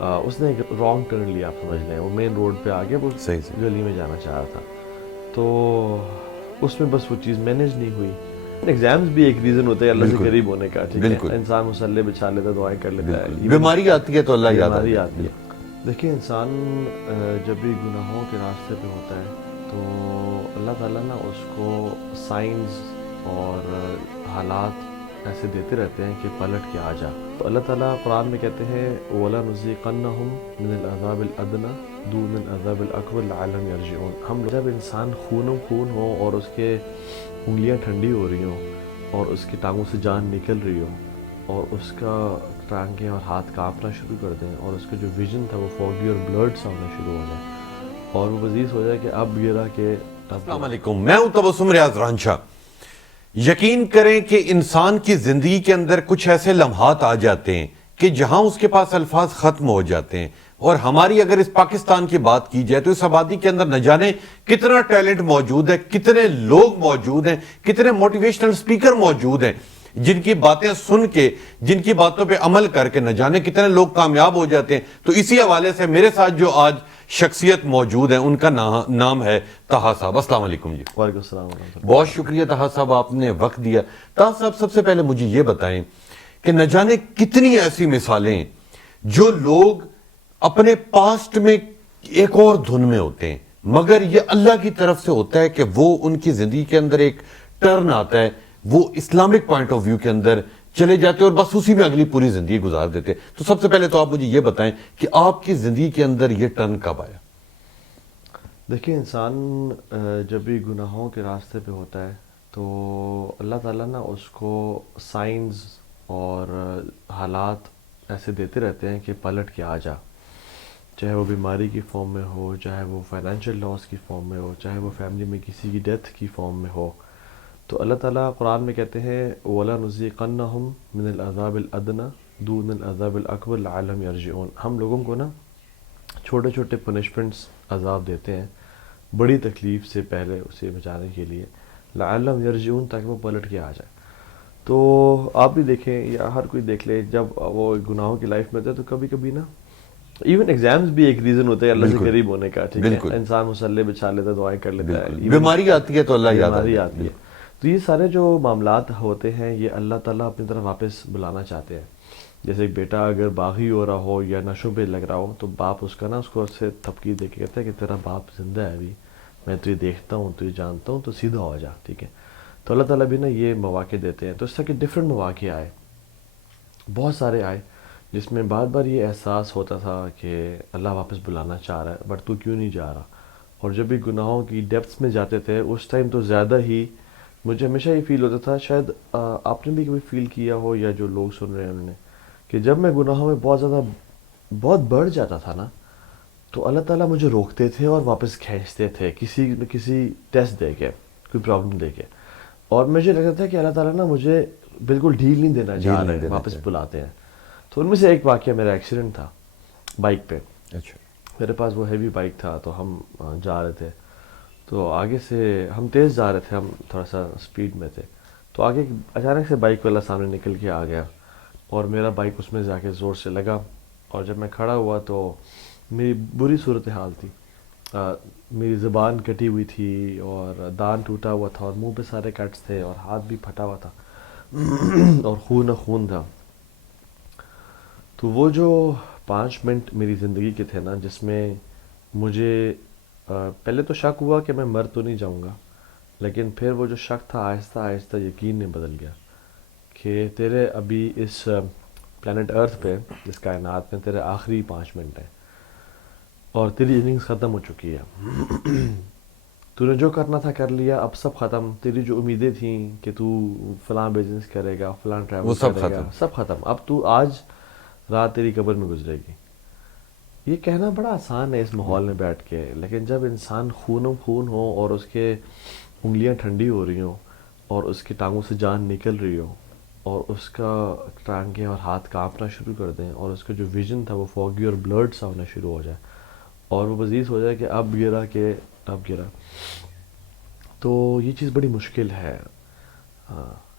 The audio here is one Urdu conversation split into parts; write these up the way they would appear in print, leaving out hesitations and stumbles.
اس نے ایک رانگ ٹرن لیا، آپ سمجھ لیں، وہ مین روڈ پہ آگے وہ صحیح سے گلی میں جانا چاہ رہا تھا، تو اس میں بس وہ چیز مینیج نہیں ہوئی. ایگزامز بھی ایک ریزن ہوتا ہے اللہ سے بالکل قریب ہونے کا، ٹھیک ہے، بالکل انسان مسلح بچھا لیتا ہے، دعائیں کر لیتا ہے، بالکل. ایون بیماری آتی ہے تو اللہ یاد آ بیماری جائے. آتی ہے. دیکھیں انسان جب بھی گناہوں کے راستے پہ ہوتا ہے تو اللہ تعالیٰ نا اس کو سائنز اور حالات ایسے دیتے رہتے ہیں کہ پلٹ کے آ جا. تو اللہ تعالیٰ قرآن میں کہتے ہیں وَلَنُذِيقَنَّهُمْ مِنَ الْعَذَابِ الْأَدْنَىٰ دُونَ الْعَذَابِ الْأَكْبَرِ لَعَلَّهُمْ يَرْجِعُونَ. ہم جب انسان خونم خون ہو اور اس کے انگلیاں ٹھنڈی ہو رہی ہوں اور اس کی ٹانگوں سے جان نکل رہی ہو اور اس کا ٹانگیں اور ہاتھ کانپنا شروع کر دیں اور اس کا جو ویژن تھا وہ فوگی اور بلرڈ سا ہونا شروع ہو جائے اور وہ وزیز ہو جائے کہ اب گرا کہ اب السلام گرا. علیکم، میں ہوں تبسم ریاض رانجھا. یقین کریں کہ انسان کی زندگی کے اندر کچھ ایسے لمحات آ جاتے ہیں کہ جہاں اس کے پاس الفاظ ختم ہو جاتے ہیں. اور ہماری اگر اس پاکستان کی بات کی جائے تو اس آبادی کے اندر نہ جانے کتنا ٹیلنٹ موجود ہے، کتنے لوگ موجود ہیں، کتنے موٹیویشنل سپیکر موجود ہیں جن کی باتیں سن کے، جن کی باتوں پہ عمل کر کے نہ جانے کتنے لوگ کامیاب ہو جاتے ہیں. تو اسی حوالے سے میرے ساتھ جو آج شخصیت موجود ہیں ان کا نام ہے طہا صاحب. السلام علیکم جی. وعلیکم السلام ورحمۃ اللہ. بہت شکریہ طہا صاحب، آپ نے وقت دیا. طہا صاحب سب سے پہلے مجھے یہ بتائیں کہ نہ جانے کتنی ایسی مثالیں ہیں جو لوگ اپنے پاسٹ میں ایک اور دھن میں ہوتے ہیں، مگر یہ اللہ کی طرف سے ہوتا ہے کہ وہ ان کی زندگی کے اندر ایک ٹرن آتا ہے، وہ اسلامک پوائنٹ آف ویو کے اندر چلے جاتے ہیں اور بس اسی میں اگلی پوری زندگی گزار دیتے ہیں. تو سب سے پہلے تو آپ مجھے یہ بتائیں کہ آپ کی زندگی کے اندر یہ ٹرن کب آیا؟ دیکھیں انسان جب بھی گناہوں کے راستے پہ ہوتا ہے تو اللہ تعالیٰ نا اس کو سائنز اور حالات ایسے دیتے رہتے ہیں کہ پلٹ کے آ جا، چاہے وہ بیماری کی فارم میں ہو، چاہے وہ فائنینشیل لاس کی فارم میں ہو، چاہے وہ فیملی میں کسی کی ڈیتھ کی فارم میں ہو. تو اللہ تعالیٰ قرآن میں کہتے ہیں وَلَنُذِيقَنَّهُمْ مِنَ الْعَذَابِ الْأَدْنَىٰ دُونَ الْعَذَابِ الْأَكْبَرِ لَعَلَّهُمْ يَرْجِعُونَ. ہم لوگوں کو نا چھوٹے چھوٹے پنشمنٹس عذاب دیتے ہیں بڑی تکلیف سے پہلے اسے بچانے کے لیے، لعلہم یرجعون، تاکہ وہ پلٹ کے آ جائے. تو آپ بھی دیکھیں یا ہر کوئی دیکھ لے، جب وہ گناہوں کی لائف میں ہوتا ہے تو کبھی کبھی نا ایون ایگزامز بھی ایک ریزن ہوتا ہے اللہ سے بالکل قریب ہونے کا، ٹھیک ہے، بالکل انسان مسلح بچھا لیتا ہے، دعائیں کر لیتا ہے، بالکل. ایون بیماری آتی ہے تو اللہ یاد آ بیماری جائے. آتی ہے. تو یہ سارے جو معاملات ہوتے ہیں یہ اللہ تعالیٰ اپنی طرف واپس بلانا چاہتے ہیں. جیسے ایک بیٹا اگر باغی ہو رہا ہو یا نشوں پہ لگ رہا ہو تو باپ اس کا نا اس کو سے تھپکی دے کے کہتا ہے کہ تیرا باپ زندہ ہے ابھی، میں تجھے دیکھتا ہوں، تجھے جانتا ہوں، تو سیدھا ہو جا، ٹھیک ہے. تو اللہ تعالیٰ بھی نا یہ مواقع دیتے ہیں. تو اس طرح کے ڈفرینٹ مواقع آئے، بہت سارے آئے، جس میں بار بار یہ احساس ہوتا تھا کہ اللہ واپس بلانا چاہ رہا ہے بٹ تو کیوں نہیں جا رہا. اور جب بھی گناہوں کی ڈیپتھس میں جاتے تھے اس ٹائم تو زیادہ ہی مجھے ہمیشہ یہ فیل ہوتا تھا، شاید آپ نے بھی کبھی فیل کیا ہو یا جو لوگ سن رہے ہیں انہوں نے، کہ جب میں گناہوں میں بہت زیادہ بہت بڑھ جاتا تھا نا تو اللہ تعالیٰ مجھے روکتے تھے اور واپس کھینچتے تھے کسی نہ کسی ٹیسٹ دے کے، کوئی پرابلم دے کے. اور مجھے لگتا تھا کہ اللہ تعالیٰ نا مجھے بالکل ڈھیل نہیں دینا ڈھیل چاہ نہیں رہے، دینا واپس چاہیے. بلاتے ہیں. تو ان میں سے ایک واقعہ میرا ایکسیڈنٹ تھا بائک پہ. اچھا. میرے پاس وہ ہیوی بائک تھا تو ہم جا رہے تھے، تو آگے سے ہم تیز جا رہے تھے، ہم تھوڑا سا سپیڈ میں تھے. تو آگے اچانک سے بائک والا سامنے نکل کے آ گیا اور میرا بائک اس میں جا کے زور سے لگا. اور جب میں کھڑا ہوا تو میری بری صورتحال تھی، میری زبان کٹی ہوئی تھی اور دان ٹوٹا ہوا تھا اور منہ پہ سارے کٹس تھے اور ہاتھ بھی پھٹا ہوا تھا اور خون تھا. تو وہ جو 5 منٹ میری زندگی کے تھے نا جس میں مجھے پہلے تو شک ہوا کہ میں مر تو نہیں جاؤں گا، لیکن پھر وہ جو شک تھا آہستہ آہستہ یقین میں بدل گیا کہ تیرے ابھی اس پلانٹ ارتھ پہ، اس کائنات میں تیرے آخری 5 منٹ ہیں اور تیری اننگز ختم ہو چکی ہے. تو نے جو کرنا تھا کر لیا، اب سب ختم. تیری جو امیدیں تھیں کہ تو فلاں بزنس کرے گا، فلاں وہ ٹریول سب کرے گا، ختم. سب ختم. اب تو آج رات تیری قبر میں گزرے گی. یہ کہنا بڑا آسان ہے اس ماحول میں بیٹھ کے، لیکن جب انسان خونم خون ہو اور اس کے انگلیاں ٹھنڈی ہو رہی ہوں اور اس کی ٹانگوں سے جان نکل رہی ہو اور اس کا ٹانگیں اور ہاتھ کانپنا شروع کر دیں اور اس کا جو ویژن تھا وہ فوگی اور بلرڈ سا ہونا شروع ہو جائے اور وہ وزیز ہو جائے کہ اب گرا کہ اب گرا، تو یہ چیز بڑی مشکل ہے.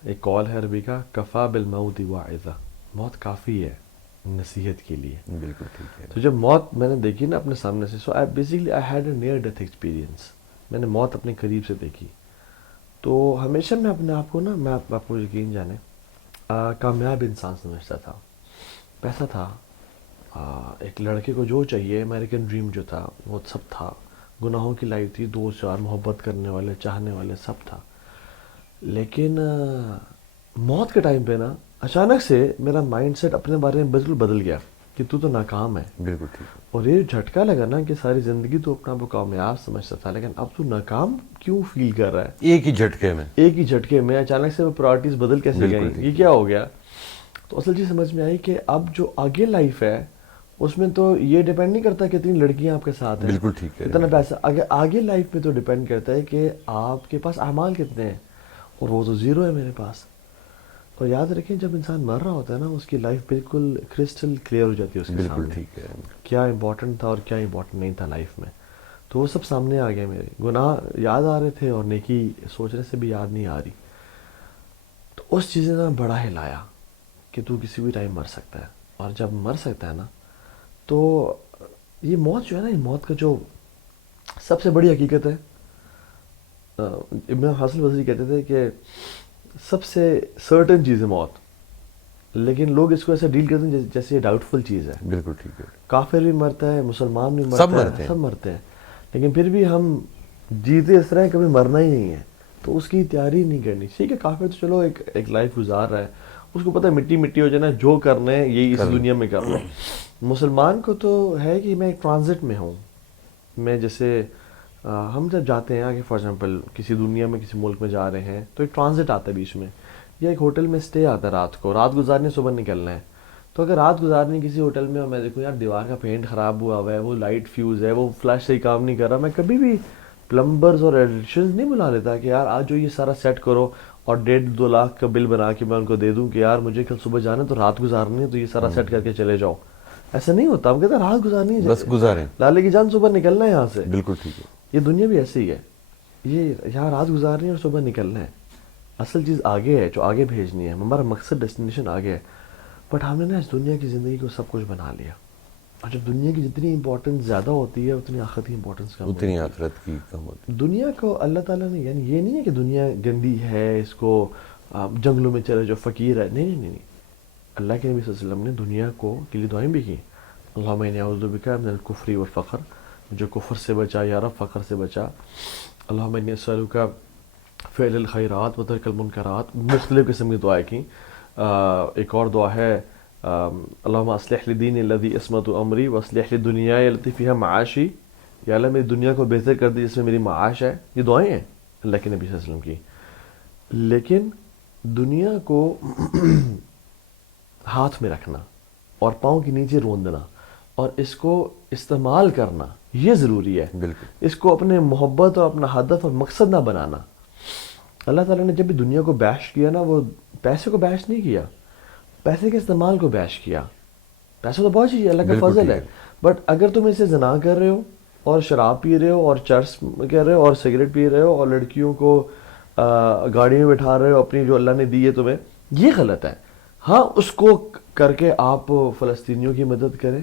ایک کال ہے عربی کا، کفا بالموت واعظہ، موت کافی ہے نصیحت کے لیے. بالکل ٹھیک ہے. تو جب موت میں نے دیکھی نا اپنے سامنے سے, so basically I had a near death experience. میں نے موت اپنے قریب سے دیکھی. تو ہمیشہ میں اپنے آپ کو نا, میں آپ کو یقین جانے, کامیاب انسان سمجھتا تھا. پیسہ تھا, ایک لڑکے کو جو چاہیے, امریکن ڈریم جو تھا وہ سب تھا. گناہوں کی لائف تھی, دوست یار, محبت کرنے والے, چاہنے والے, سب تھا. لیکن موت کے ٹائم پہ نا اچانک سے میرا مائنڈ سیٹ اپنے بارے میں بالکل بدل گیا کہ تو ناکام ہے. بالکل ٹھیک ہے. اور یہ جھٹکا لگا نا کہ ساری زندگی تو اپنا وہ کامیاب سمجھتا تھا, لیکن اب تو ناکام کیوں فیل کر رہا ہے. ایک ہی جھٹکے میں, ایک ہی جھٹکے میں اچانک سے وہ پرائرٹیز بدل کیسے گئیں, یہ کیا ہو گیا. تو اصل چیز سمجھ میں آئی کہ اب جو آگے لائف ہے اس میں تو یہ ڈیپینڈ نہیں کرتا کہ اتنی لڑکیاں آپ کے ساتھ ہیں, بالکل ٹھیک ہے, اتنا پیسہ. آگے لائف میں تو ڈیپینڈ کرتا ہے کہ آپ کے پاس اعمال کتنے ہیں, اور وہ تو زیرو ہے میرے پاس. اور یاد رکھیں جب انسان مر رہا ہوتا ہے نا, اس کی لائف بالکل کرسٹل کلیئر ہو جاتی ہے اس کے بالکل سامنے. ٹھیک ہے. کیا امپورٹنٹ تھا اور کیا امپورٹنٹ نہیں تھا لائف میں, تو وہ سب سامنے آ گیا. میرے گناہ یاد آ رہے تھے اور نیکی سوچنے سے بھی یاد نہیں آ رہی. تو اس چیز نے بڑا ہلایا کہ تو کسی بھی ٹائم مر سکتا ہے, اور جب مر سکتا ہے نا تو یہ موت جو ہے نا, یہ موت کا جو سب سے بڑی حقیقت ہے. ابن حسن بصری کہتے تھے کہ سب سے سرٹن چیز ہے موت, لیکن لوگ اس کو ایسا ڈیل کرتے ہیں جیسے یہ ڈاؤٹ فل چیز ہے. بالکل ٹھیک ہے. کافر بھی مرتا ہے, مسلمان بھی سب مرتا ہے, سب مرتے ہیں, لیکن پھر بھی ہم جیتے اس طرح ہیں کبھی مرنا ہی نہیں ہے, تو اس کی تیاری نہیں کرنی. ٹھیک ہے, کافر تو چلو ایک لائف گزار رہا ہے, اس کو پتہ ہے مٹی مٹی ہو جانا, جو کرنا ہے یہی اس دنیا میں کرنا ہے. مسلمان کو تو ہے کہ میں ایک ٹرانزٹ میں ہوں. میں جیسے ہم جب جاتے ہیں آگے, فار ایگزامپل کسی دنیا میں کسی ملک میں جا رہے ہیں تو ایک ٹرانزٹ آتا ہے بیچ میں, یا ایک ہوٹل میں اسٹے آتا ہے, رات کو رات گزارنے, صبح نکلنا ہے. تو اگر رات گزارنی کسی ہوٹل میں, اور میں دیکھوں یار دیوار کا پینٹ خراب ہوا ہوا ہے, وہ لائٹ فیوز ہے, وہ فلیش صحیح کام نہیں کر رہا, میں کبھی بھی پلمبرز اور الیکٹریشینز نہیں بلا لیتا کہ یار آج جو یہ سارا سیٹ کرو, اور 1.5-2 لاکھ کا بل بنا کے میں ان کو دے دوں کہ یار مجھے کل صبح جانا ہے تو رات گزارنی ہے, تو یہ سارا سیٹ کر کے چلے جاؤ. ایسا نہیں ہوتا. ہم کہتے ہیں رات گزارنی ہے, بس گزاریں, لالے کی جان صبح نکلنا ہے یہاں سے. بالکل ٹھیک ہے. یہ دنیا بھی ایسی ہی ہے, یہ یہاں رات گزارنی ہے اور صبح نکلنا ہے. اصل چیز آگے ہے, جو آگے بھیجنی ہے, ہمارا مقصد ڈیسٹینیشن آگے ہے. بٹ ہم نے نا اس دنیا کی زندگی کو سب کچھ بنا لیا, اور جب دنیا کی جتنی امپورٹنس زیادہ ہوتی ہے اتنی آخرت کی امپورٹنس کم ہوتی ہے. اتنی آخرت کی کم ہوتی ہے. دنیا کو اللہ تعالیٰ نے, یعنی یہ نہیں ہے کہ دنیا گندی ہے, اس کو جنگلوں میں چلے جو فقیر ہے, نہیں نہیں نہیں. اللہ کے نبی صلی اللہ علیہ وسلم نے دنیا کو کے لیے دعائیں بھی کی. اللہم انی اعوذ بک من الکفر والفقر, جو کفر سے بچا یا رب, فقر سے بچا. اللہم انی اسألک فعل الخیرات وترک المنکرات, مختلف قسم کی دعائیں کی. ایک اور دعا ہے اللہم اصلح لی دینی الذی عصمت امری واصلح لی دنیای التی فیہا معاشی, یا اللہ میری دنیا کو بہتر کر دی جس میں میری معاش ہے. یہ دعائیں ہیں اللہ کے نبی صلی اللہ علیہ وسلم کی. لیکن دنیا کو ہاتھ میں رکھنا اور پاؤں کے نیچے روندنا اور اس کو استعمال کرنا یہ ضروری ہے. بالکل. اس کو اپنے محبت اور اپنا ہدف اور مقصد نہ بنانا. اللہ تعالیٰ نے جب بھی دنیا کو بیش کیا نا, وہ پیسے کو بیش نہیں کیا, پیسے کے استعمال کو بیش کیا. پیسہ تو بہت چیز اللہ کا فضل ہے, بٹ اگر تم اسے زنا کر رہے ہو اور شراب پی رہے ہو اور چرس کر رہے ہو اور سگریٹ پی رہے ہو اور لڑکیوں کو گاڑی میں بٹھا رہے ہو اپنی جو اللہ نے دی ہے تمہیں, یہ غلط ہے. ہاں اس کو کر کے آپ فلسطینیوں کی مدد کریں,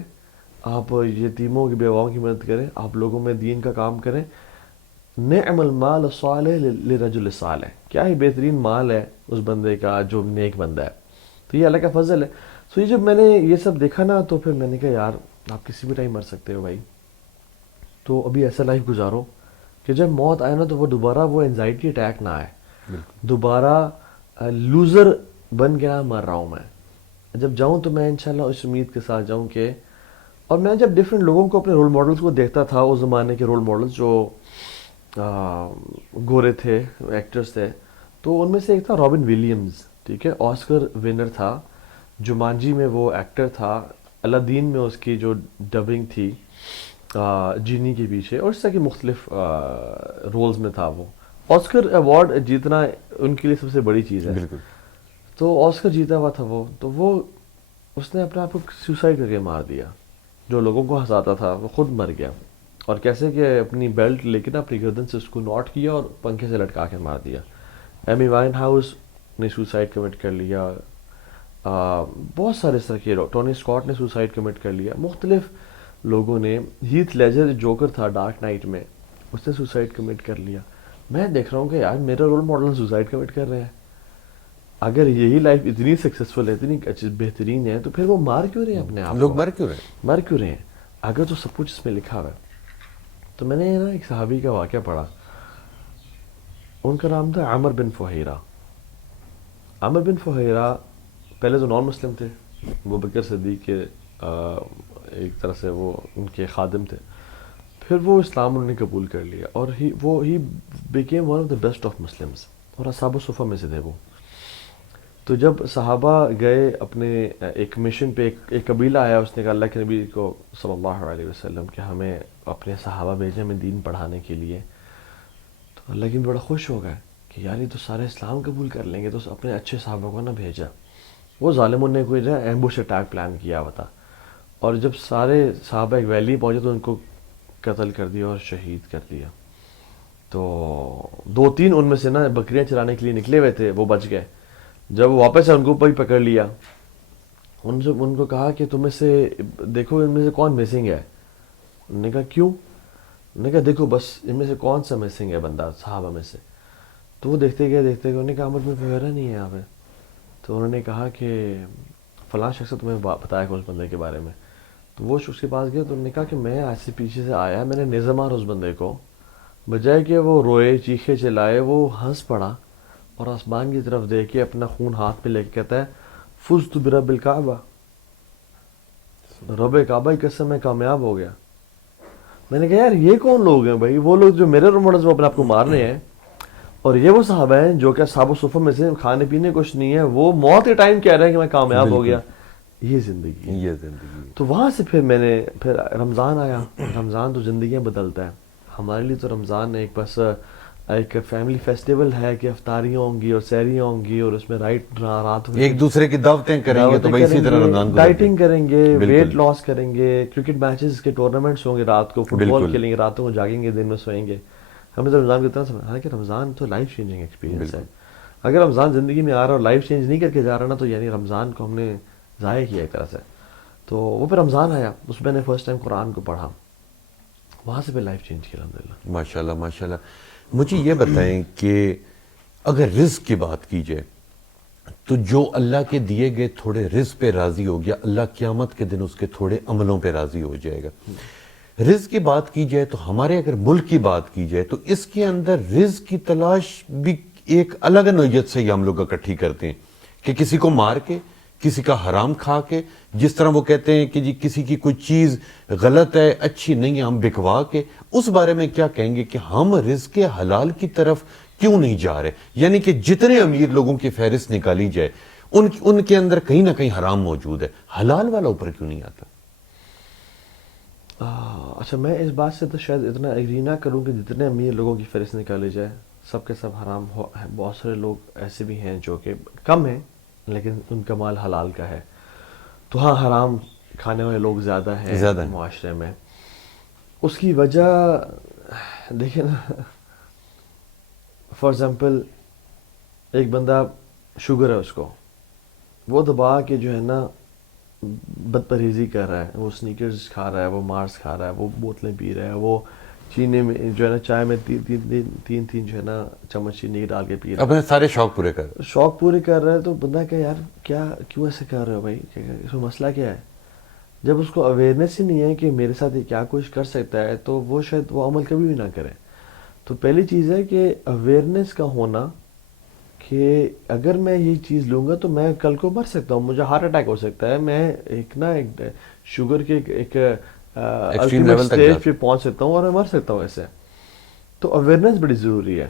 آپ یتیموں کی بیواؤں کی مدد کریں, آپ لوگوں میں دین کا کام کریں. نعم المال صالح لرجل صالح, کیا ہی بہترین مال ہے اس بندے کا جو نیک بندہ ہے. تو یہ اللہ کا فضل ہے. تو یہ جب میں نے یہ سب دیکھا نا تو پھر میں نے کہا یار آپ کسی بھی ٹائم مر سکتے ہو بھائی, تو ابھی ایسا لائف گزارو کہ جب موت آئے نا تو وہ دوبارہ وہ انزائٹی اٹیک نہ آئے, دوبارہ لوزر بن کے نہ مر رہا ہوں میں. جب جاؤں تو میں انشاءاللہ اس امید کے ساتھ جاؤں کہ, اور میں جب ڈفرینٹ لوگوں کو اپنے رول ماڈلز کو دیکھتا تھا, اس زمانے کے رول ماڈلز جو گورے تھے, ایکٹرز تھے, تو ان میں سے ایک تھا رابن ولیمز, ٹھیک ہے, آسکر ونر تھا. جمانجی میں وہ ایکٹر تھا, الادین میں اس کی جو ڈبنگ تھی جینی کے پیچھے, اور اس طرح کے مختلف رولز میں تھا. وہ آسکر ایوارڈ جیتنا ان کے لیے سب سے بڑی چیز ہے. بالکل. تو آسکر جیتا ہوا تھا وہ, تو وہ اس نے اپنے آپ کو سوسائڈ کر کے مار دیا. جو لوگوں کو ہنساتا تھا وہ خود مر گیا, اور کیسے کہ اپنی بیلٹ لے کے نا اپنی گردن سے اس کو ناٹ کیا اور پنکھے سے لٹکا کے مار دیا. ایمی وائن ہاؤس نے سوسائڈ کمٹ کر لیا, بہت سارے اس طرح کے لوگ، ٹونی اسکاٹ نے سوسائڈ کمٹ کر لیا، مختلف لوگوں نے، ہیتھ لیجر جوکر تھا ڈارک نائٹ میں، اس نے سوسائڈ کمٹ کر لیا. میں دیکھ رہا ہوں کہ یار میرے رول ماڈل سوسائڈ کمٹ کر رہے ہیں. اگر یہی لائف اتنی سکسیزفل ہے، اتنی بہترین ہے، تو پھر وہ مار کیوں رہے ہیں اپنے آپ کو؟ لوگ مر کیوں رہے ہیں؟ مر کیوں رہے ہیں اگر تو سب کچھ اس میں لکھا ہوا ہے؟ تو میں نے نا ایک صحابی کا واقعہ پڑھا، ان کا نام تھا عمر بن فہیرہ. عمر بن فہیرہ پہلے تو نان مسلم تھے، وہ بکر صدیق کے ایک طرح سے وہ ان کے خادم تھے. پھر وہ اسلام انہوں نے قبول کر لیا، اور he became one of the best of Muslims, اور اصحاب الصفہ میں سے تھے وہ. تو جب صحابہ گئے اپنے ایک مشن پہ، ایک قبیلہ آیا، اس نے کہا اللہ کے نبی کو صلی اللہ علیہ وسلم کہ ہمیں اپنے صحابہ بھیجے ہمیں دین پڑھانے کے لیے. تو اللہ کے نبی بڑا خوش ہو گئے کہ یار یہ تو سارے اسلام قبول کر لیں گے، تو اپنے اچھے صحابہ کو نہ بھیجا. وہ ظالموں نے کوئی جو ایمبوش اٹیک پلان کیا ہوا تھا، اور جب سارے صحابہ ایک ویلی پہنچے تو ان کو قتل کر دیا اور شہید کر دیا. تو 2-3 ان میں سے نا بکریاں چرانے کے لیے نکلے ہوئے تھے، وہ بچ گئے. جب واپس ان کو پکڑ لیا، ان کو کہا کہ تم میں سے دیکھو ان میں سے کون مسنگ ہے. انہوں نے کہا کیوں؟ انہوں نے کہا دیکھو بس ان میں سے کون سا مسنگ ہے بندہ صحابہ میں سے. تو وہ دیکھتے گئے انہوں نے کہا عمر بن فہیرہ نہیں ہے یہاں پہ. تو انہوں نے کہا کہ فلاں شخص نے تمہیں بتایا کہ اس بندے کے بارے میں. تو وہ شخص کے پاس گیا، تو انہوں نے کہا کہ میں ایسے پیچھے سے آیا، میں نے نظم مارا اس بندے کو، بجائے کہ وہ روئے چیخے چلائے، وہ ہنس پڑا اور آسمان کی طرف دیکھ کے اپنا خون ہاتھ میں لے کے کہتا ہے فزت برب الکعبہ، رب کعبہ کی قسم میں کامیاب ہو گیا. میں نے کہا یار یہ کون لوگ ہیں بھائی؟ وہ لوگ جو میرے رول ماڈلز وہ اپنے آپ کو مار رہے ہیں، اور یہ وہ صحابہ ہیں جو کہ اصحاب الصفہ میں سے کھانے پینے کچھ نہیں ہے، وہ موت کے ٹائم کہہ رہے ہیں کہ میں کامیاب ہو گیا. یہ زندگی ہے، یہ زندگی. تو وہاں سے پھر رمضان آیا. رمضان تو زندگیاں بدلتا ہے. ہمارے لیے تو رمضان ایک بس ایک فیملی فیسٹیول ہے کہ افطاریاں ہوں گی اور سحریاں ہوں گی، اور اس میں رات ایک دوسرے کی دعوتیں کریں گے، تو بھائی اسی طرح رمضان کو ڈائٹنگ کریں گے، ویٹ لاس کریں گے، کرکٹ میچز کے ٹورنامنٹس ہوں گے، رات کو فٹ بال کھیلیں گے، راتوں کو جاگیں گے، دن میں سوئیں گے. ہمیں تو رمضان کی طرح سے، حالانکہ رمضان تو لائف چینجنگ ایکسپیرینس ہے. اگر رمضان زندگی میں آ رہا ہے اور لائف چینج نہیں کر کے جا رہا نا، تو یعنی رمضان کو ہم نے ضائع کیا ایک طرح سے. تو وہ پھر رمضان آیا، اس میں نے فرسٹ ٹائم قرآن کو پڑھا، وہاں سے پھر لائف چینج کی الحمدللہ. ماشاءاللہ ماشاءاللہ. مجھے یہ بتائیں کہ اگر رزق کی بات کی جائے تو جو اللہ کے دیے گئے تھوڑے رزق پہ راضی ہو گیا، اللہ قیامت کے دن اس کے تھوڑے عملوں پہ راضی ہو جائے گا. رزق کی بات کی جائے تو ہمارے اگر ملک کی بات کی جائے تو اس کے اندر رزق کی تلاش بھی ایک الگ نوعیت سے ہم لوگ اکٹھی کرتے ہیں کہ کسی کو مار کے، کسی کا حرام کھا کے، جس طرح وہ کہتے ہیں کہ جی کسی کی کوئی چیز غلط ہے، اچھی نہیں ہے، ہم بکوا کے. اس بارے میں کیا کہیں گے کہ ہم رزق حلال کی طرف کیوں نہیں جا رہے؟ یعنی کہ جتنے امیر لوگوں کی فہرست نکالی جائے ان کے اندر کہیں نہ کہیں حرام موجود ہے، حلال والا اوپر کیوں نہیں آتا؟ اچھا، میں اس بات سے تو شاید اتنا ایگری نہ کروں کہ جتنے امیر لوگوں کی فہرست نکالی جائے سب کے سب حرام ہو. بہت سارے لوگ ایسے بھی ہیں جو کہ کم ہیں لیکن ان کا مال حلال کا ہے. تو ہاں، حرام کھانے والے لوگ زیادہ ہیں معاشرے میں. اس کی وجہ دیکھیں نا، فار ایگزامپل ایک بندہ شوگر ہے، اس کو وہ دبا کے جو ہے نا بد پرہیزی کر رہا ہے، وہ سنیکرز کھا رہا ہے، وہ مارس کھا رہا ہے، وہ بوتلیں پی رہا ہے، وہ چینے میں جو ہے نا چائے میں تین جو ہے نا چمچ چینی ڈال کے پی رہا ہے، اپنے سارے شوق پورے کر رہا ہے. تو بندہ کہ یار کیوں ایسے کر رہے ہو بھائی؟ اس میں مسئلہ کیا ہے؟ جب اس کو اویئرنیس ہی نہیں ہے کہ میرے ساتھ یہ کیا کچھ کر سکتا ہے، تو وہ شاید وہ عمل کبھی بھی نہ کرے. تو پہلی چیز ہے کہ اویئرنیس کا ہونا کہ اگر میں یہ چیز لوں گا تو میں کل کو مر سکتا ہوں، مجھے ہارٹ اٹیک ہو سکتا ہے، میں ایک شوگر کے ایک الٹیمیٹ اسٹیج پہ پہنچ سکتا ہوں اور میں مر سکتا ہوں ایسے. تو اویئرنیس بڑی ضروری ہے.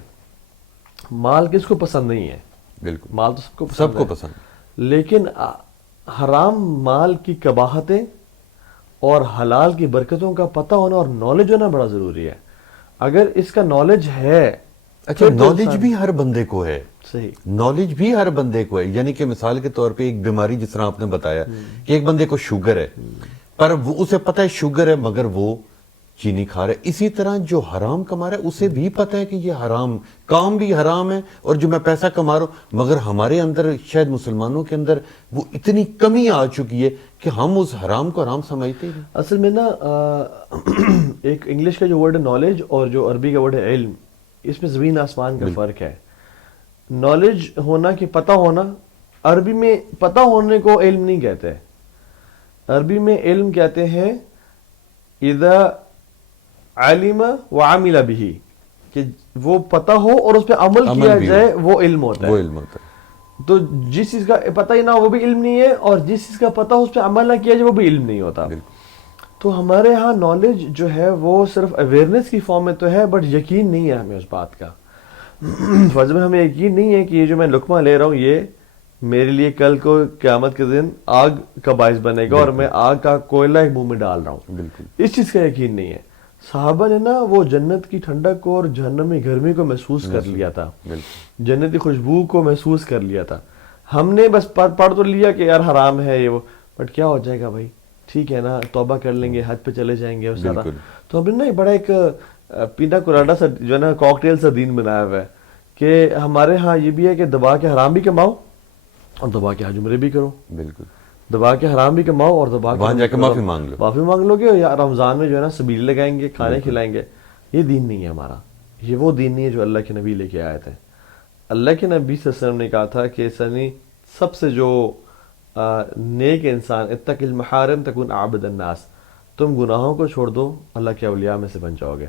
مال کس کو پسند نہیں ہے؟ بالکل، مال تو سب کو پسند ہے، لیکن حرام مال کی قباحتیں اور حلال کی برکتوں کا پتہ ہونا اور نالج ہونا بڑا ضروری ہے. اگر اس کا نالج ہے، اچھا نالج بھی ہر بندے کو ہے، صحیح، نالج بھی ہر بندے کو ہے. یعنی کہ مثال کے طور پہ ایک بیماری جس طرح آپ نے بتایا کہ ایک بندے کو شوگر ہے، پر وہ اسے پتہ ہے شوگر ہے، مگر وہ چینی کھا رہا ہے. اسی طرح جو حرام کما رہا ہے اسے بھی پتہ ہے کہ یہ حرام کام بھی حرام ہے اور جو میں پیسہ کما رہا ہوں, مگر ہمارے اندر شاید مسلمانوں کے اندر وہ اتنی کمی آ چکی ہے کہ ہم اس حرام کو حرام سمجھتے ہی نہیں. اصل میں نا ایک انگلش کا جو ورڈ ہے نالج اور جو عربی کا ورڈ ہے علم, اس میں زمین آسمان کا فرق ہے. نالج ہونا کہ پتہ ہونا, عربی میں پتہ ہونے کو علم نہیں کہتے, عربی میں علم کہتے ہیں اذا علم وعمل به, کہ وہ پتہ ہو اور اس پہ عمل کیا جائے وہ علم ہوتا ہے. وہ علم ہوتا ہے. تو جس چیز کا پتہ ہی نہ ہو وہ بھی علم نہیں ہے, اور جس چیز کا پتہ ہو اس پہ عمل نہ کیا جائے وہ بھی علم نہیں ہوتا. تو ہمارے ہاں نالج جو ہے وہ صرف اویئرنیس کی فارم میں تو ہے, بٹ یقین نہیں ہے ہمیں اس بات کا. فرض میں ہمیں یقین نہیں ہے کہ یہ جو میں لقمہ لے رہا ہوں یہ میرے لیے کل کو قیامت کے دن آگ کا باعث بنے گا اور میں آگ کا کوئلہ ایک منہ میں ڈال رہا ہوں. بالکل اس چیز کا یقین نہیں ہے. صحابہ نے نا وہ جنت کی ٹھنڈک کو اور جہنمی گرمی کو محسوس کر لیا تھا, جنتی خوشبو کو محسوس کر لیا تھا. ہم نے بس پڑھ تو لیا کہ یار حرام ہے یہ وہ, بٹ کیا ہو جائے گا بھائی, ٹھیک ہے نا, توبہ کر لیں گے, حج پہ چلے جائیں گے, سارا. تو ہم نے نا بڑا ایک پینا کولاڈا سا جو ہے نا کاکٹیل سا دین بنایا ہوا ہے کہ ہمارے ہاں یہ بھی ہے کہ دبا کے حرام بھی کماؤ اور دبا کے حج عمرے بھی کرو. بالکل دبا کے حرام بھی کماؤ اور دبا کے وہاں جا کے معافی مانگ لو, معافی مانگ لو گے, یا رمضان میں جو ہے نا سبیل لگائیں گے, کھانے کھلائیں گے. یہ دین نہیں ہے ہمارا, یہ وہ دین نہیں ہے جو اللہ کے نبی لے کے آئے تھے. اللہ کے نبی صلی اللہ علیہ وسلم نے کہا تھا کہ سنی سب سے جو نیک انسان, اتق المحارم تکن عابد الناس, تم گناہوں کو چھوڑ دو اللہ کے اولیاء میں سے بن جاؤ گے,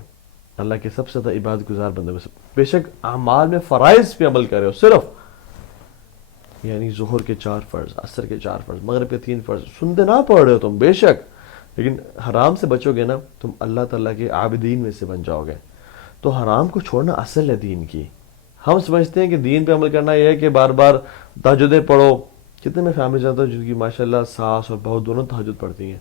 اللہ کے سب سے زیادہ عبادت گزار بندے میں سے. بے شک اعمال میں فرائض پہ عمل کرے ہو صرف, یعنی ظہر کے 4 فرض, عصر کے 4 فرض, مغرب کے 3 فرض سنتے نہ پڑھ رہے ہو تم بے شک, لیکن حرام سے بچو گے نا تم اللہ تعالیٰ کے عابدین میں سے بن جاؤ گے. تو حرام کو چھوڑنا اصل ہے دین کی. ہم سمجھتے ہیں کہ دین پہ عمل کرنا یہ ہے کہ بار بار تہجدیں پڑھو. کتنے میں فیملی جاتا ہوں جن کی ماشاءاللہ ساس اور بہو دونوں تہجد پڑھتی ہیں,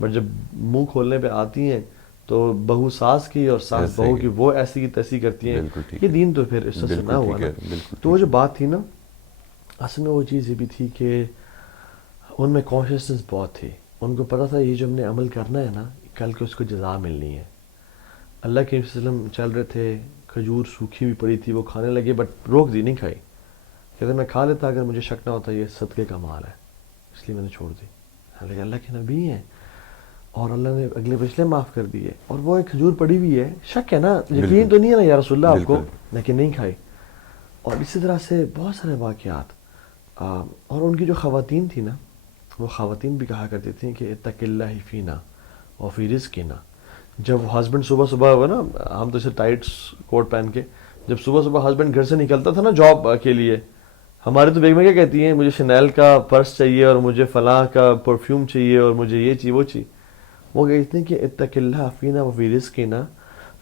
بٹ جب منہ کھولنے پہ آتی ہیں تو بہو ساس کی اور ساس بہو کی وہ ایسی کی تیسی کرتی ہیں. یہ دین تو پھر اس سے نہ ہوا نا. تو وہ جو بات تھی نا, اصل میں وہ چیز یہ بھی تھی کہ ان میں کانشیسنس بہت تھی. ان کو پتا تھا یہ جو ہم نے عمل کرنا ہے نا کل کو اس کو جزا ملنی ہے. اللہ کے وسلم چل رہے تھے, کھجور سوکھی بھی پڑی تھی, وہ کھانے لگے بٹ روک دی, نہیں کھائی. کہتے میں کھا لیتا اگر مجھے شک نہ ہوتا یہ صدقے کا مال ہے, اس لیے میں نے چھوڑ دی. حالانکہ اللہ کے نبی ہیں اور اللہ نے اگلے پچھلے معاف کر دیے, اور وہ ایک کھجور پڑی ہوئی ہے, شک ہے نا, یقین تو نہیں ہے نا یا رسول اللہ آپ کو, لیکن نہیں کھائی. اور اسی طرح سے بہت سارے واقعات. اور ان کی جو خواتین تھی نا, وہ خواتین بھی کہا کرتی تھیں کہ اتق اللہ فینا اور فی رزقنا. جب ہسبینڈ صبح صبح ہوا نا, ہم تو اسے ٹائٹس کوٹ پہن کے, جب صبح صبح ہسبینڈ گھر سے نکلتا تھا نا جاب کے لیے, ہمارے تو بیگمیں کیا کہتی ہیں, مجھے شنیل کا پرس چاہیے اور مجھے فلاں کا پرفیوم چاہیے اور مجھے یہ چاہیے وہ چاہیے. وہ کہتے ہیں کہ اتق اللہ فینا وفی رزقنا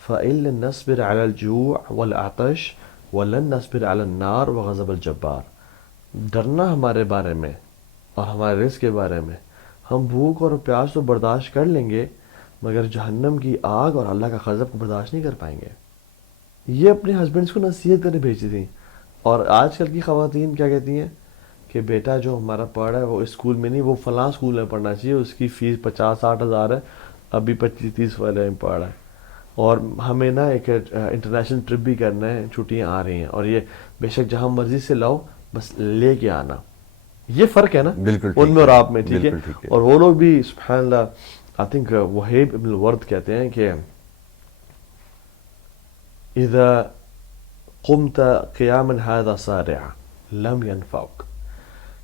فإن لن نصبر على الجوع والعطش ولن نصبر على النار وغضب الجبار. ڈرنا ہمارے بارے میں اور ہمارے رزق کے بارے میں. ہم بھوک اور پیاس تو برداشت کر لیں گے مگر جہنم کی آگ اور اللہ کا غضب کو برداشت نہیں کر پائیں گے. یہ اپنے ہسبینڈس کو نصیحت کرنے بھیجتی تھیں. اور آج کل کی خواتین کیا کہتی ہیں کہ بیٹا جو ہمارا پڑھ رہا ہے وہ اسکول میں نہیں, وہ فلاں اسکول میں پڑھنا چاہیے, اس کی فیس 50-60 ہزار ہے, ابھی 25-30 والے میں پڑھ رہا ہے, اور ہمیں نا ایک انٹرنیشنل ٹرپ بھی کرنا ہے, چھٹیاں آ رہی ہیں, اور یہ بے شک جہاں مرضی سے لاؤ بس لے کے آنا. یہ فرق ہے نا ان میں اور آپ میں, ٹھیک ہے. اور وہ لوگ بھی سبحان اللہ, آئی تھنک وہیب ابن الورد کہتے ہیں کہ اذا قمت قیاما هذا سارعا لم ينفعك.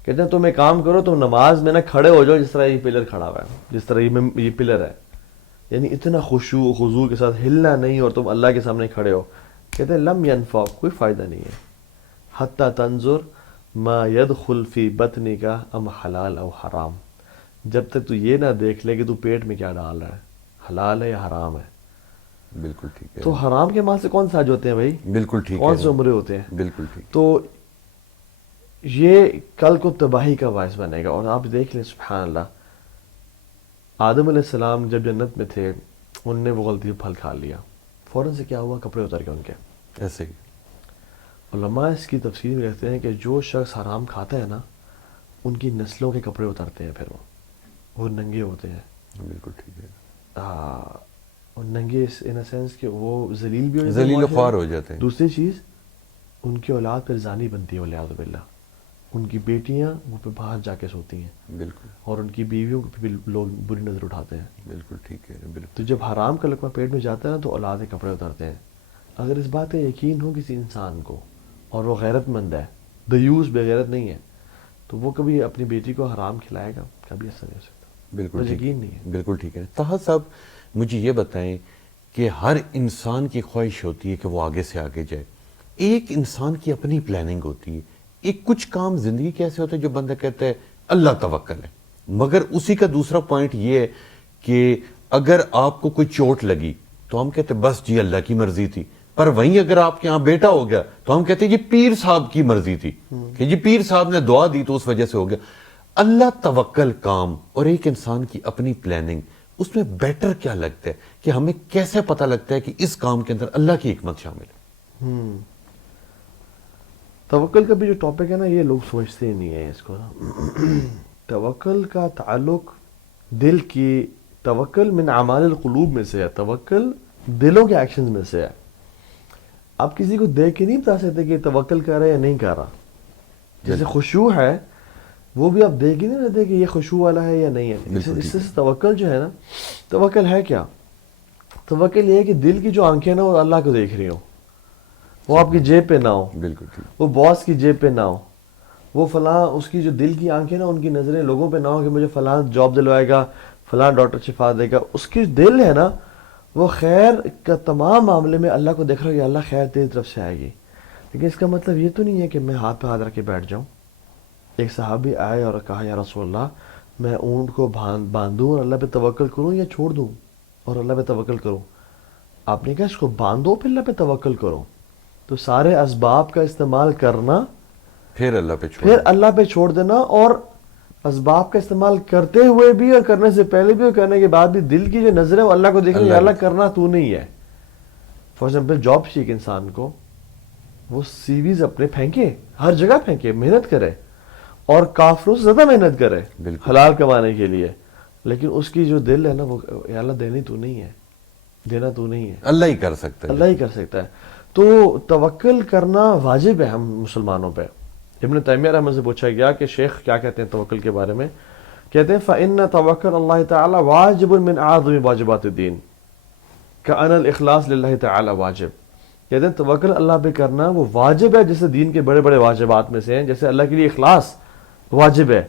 کہتے ہیں تم ایک کام کرو, تم نماز میں نا کھڑے ہو جاؤ جس طرح یہ پلر کھڑا ہوا ہے, جس طرح یہ پلر ہے, یعنی اتنا خشوع و خضوع کے ساتھ ہلنا نہیں, اور تم اللہ کے سامنے کھڑے ہو. کہتے ہیں لم ينفعك, کوئی فائدہ نہیں ہے, حتی تنظر ما يدخل فی بطنک ام حلال او حرام, جب تک تو یہ نہ دیکھ لے کہ تو پیٹ میں کیا ڈال رہا ہے, حلال ہے یا حرام ہے. بالکل ٹھیک ہے. تو حرام کے مال سے کون سے حج ہوتے ہیں بھائی, بالکل ٹھیک ہے, کون سے عمرے ہوتے ہیں. بالکل ٹھیک. تو یہ کل کو تباہی کا باعث بنے گا. اور آپ دیکھ لیں سبحان اللہ, آدم علیہ السلام جب جنت میں تھے ان نے وہ غلطی پھل کھا لیا, فوراً سے کیا ہوا, کپڑے اتر گئے ان کے. ایسے ہی علماء اس کی تفسیر میں کہتے ہیں کہ جو شخص حرام کھاتا ہے نا ان کی نسلوں کے کپڑے اترتے ہیں, پھر وہ ننگے ہوتے ہیں. بالکل ٹھیک ہے. اور ننگے ان اے سینس کہ وہ ذلیل بھی ہو جاتے ہیں ذلیل و معاشرے خوار میں. ہو جاتے ہیں. دوسری چیز ان کی اولاد پھر زانی بنتی ہے والعیاذ باللہ. ان کی بیٹیاں وہ پہ باہر جا کے سوتی ہیں بالکل اور ان کی بیویوں کو بھی لوگ بری نظر اٹھاتے ہیں. بالکل ٹھیک ہے بالکل. تو جب حرام کا لقمہ پیٹ میں جاتا ہے نا تو اولاد کے کپڑے اترتے ہیں. اگر اس بات کا یقین ہو کسی انسان کو اور وہ غیرت مند ہے, دیوس بے غیرت نہیں ہے, تو وہ کبھی اپنی بیٹی کو حرام کھلائے گا, کبھی ایسا نہیں ہو سکتا. بالکل مجھے ٹھیک یقین نہیں ہے. بالکل ٹھیک ہے. طاہر صاحب مجھے یہ بتائیں کہ ہر انسان کی خواہش ہوتی ہے کہ وہ آگے سے آگے جائے. ایک انسان کی اپنی پلاننگ ہوتی ہے. ایک کچھ کام زندگی کے ایسے ہوتے ہیں جو بندہ کہتا ہے اللہ توکل ہے, مگر اسی کا دوسرا پوائنٹ یہ ہے کہ اگر آپ کو کوئی چوٹ لگی تو ہم کہتے ہیں بس جی اللہ کی مرضی تھی. پر وہیں اگر آپ کے یہاں بیٹا ہو گیا تو ہم کہتے ہیں یہ پیر صاحب کی مرضی تھی کہ جی پیر صاحب نے دعا دی تو اس وجہ سے ہو گیا. اللہ توکل کام اور ایک انسان کی اپنی پلاننگ, اس میں بیٹر کیا لگتا ہے کہ ہمیں کیسے پتہ لگتا ہے کہ اس کام کے اندر اللہ کی حکمت شامل ہے؟ توکل کا بھی جو ٹاپک ہے نا, یہ لوگ سوچتے ہی نہیں ہیں اس کو نا. توکل کا تعلق دل کی, توکل من اعمال القلوب میں سے ہے, توکل دلوں کے ایکشنز میں سے ہے. آپ کسی کو دیکھ کے نہیں بتا سکتے کہ توکل کر رہا ہے یا نہیں کر رہا. جیسے خشوع ہے وہ بھی آپ دیکھ ہی نہیں رہتے کہ یہ خشوع والا ہے یا نہیں ہے. اس سے توکل جو ہے نا, توکل ہے کیا؟ توکل یہ ہے کہ دل کی جو آنکھیں نا وہ اللہ کو دیکھ رہی ہوں, وہ آپ کی جیب پہ نہ ہو, بالکل ٹھیک. وہ باس کی جیب پہ نہ ہو, وہ فلاں اس کی جو دل کی آنکھیں نا ان کی نظریں لوگوں پہ نہ ہو کہ مجھے فلاں جاب دلوائے گا, فلاں ڈاکٹر شفا دے گا. اس کی دل ہے نا وہ خیر کا تمام معاملے میں اللہ کو دیکھ رہا ہے کہ اللہ خیر تیری طرف سے آئے گی. لیکن اس کا مطلب یہ تو نہیں ہے کہ میں ہاتھ پہ ہاتھ رکھ کے بیٹھ جاؤں. ایک صحابی آئے اور کہا یا رسول اللہ میں اونٹ کو باندھوں اور اللہ پہ توکل کروں یا چھوڑ دوں اور اللہ پہ توکل کروں؟ آپ نے کہا اس کو باندھو پھر اللہ پہ توکل کرو. تو سارے اسباب کا استعمال کرنا پھر اللہ پہ چھوڑ, پھر اللہ پہ چھوڑ دینا, اور اسباب کا استعمال کرتے ہوئے بھی اور کرنے سے پہلے بھی اور کرنے کے بعد بھی دل کی جو نظر ہے وہ اللہ کو دیکھ رہی ہے, اللہ کرنا تو نہیں ہے. فار ایگزامپل جاب چاہیے ایک انسان کو, وہ سی ویز اپنے پھینکے, ہر جگہ پھینکے, محنت کرے اور کافروں سے زیادہ محنت کرے حلال کمانے کے لیے, لیکن اس کی جو دل ہے نا وہ یا اللہ دینی تو نہیں ہے, دینا تو نہیں ہے, اللہ ہی کر سکتا ہے. اللہ ہی کر سکتا ہے. تو توکل کرنا واجب ہے ہم مسلمانوں پہ. ابن تیمیہ رحمہ سے پوچھا گیا کہ شیخ کیا کہتے ہیں توکل کے بارے میں؟ کہتے ہیں فَإِنَّ تَوَكَّلَ اللَّهِ تَعَالَى وَاجِبٌ مِنْ أَعْظَمِ وَاجِبَاتِ الدِّينِ كَأَنَّ الْإِخْلَاصَ لِلَّهِ تَعَالَى واجب. کہتے ہیں توکل اللہ پہ کرنا وہ واجب ہے جیسے دین کے بڑے بڑے واجبات میں سے ہیں, جیسے اللہ کے لیے اخلاص واجب ہے.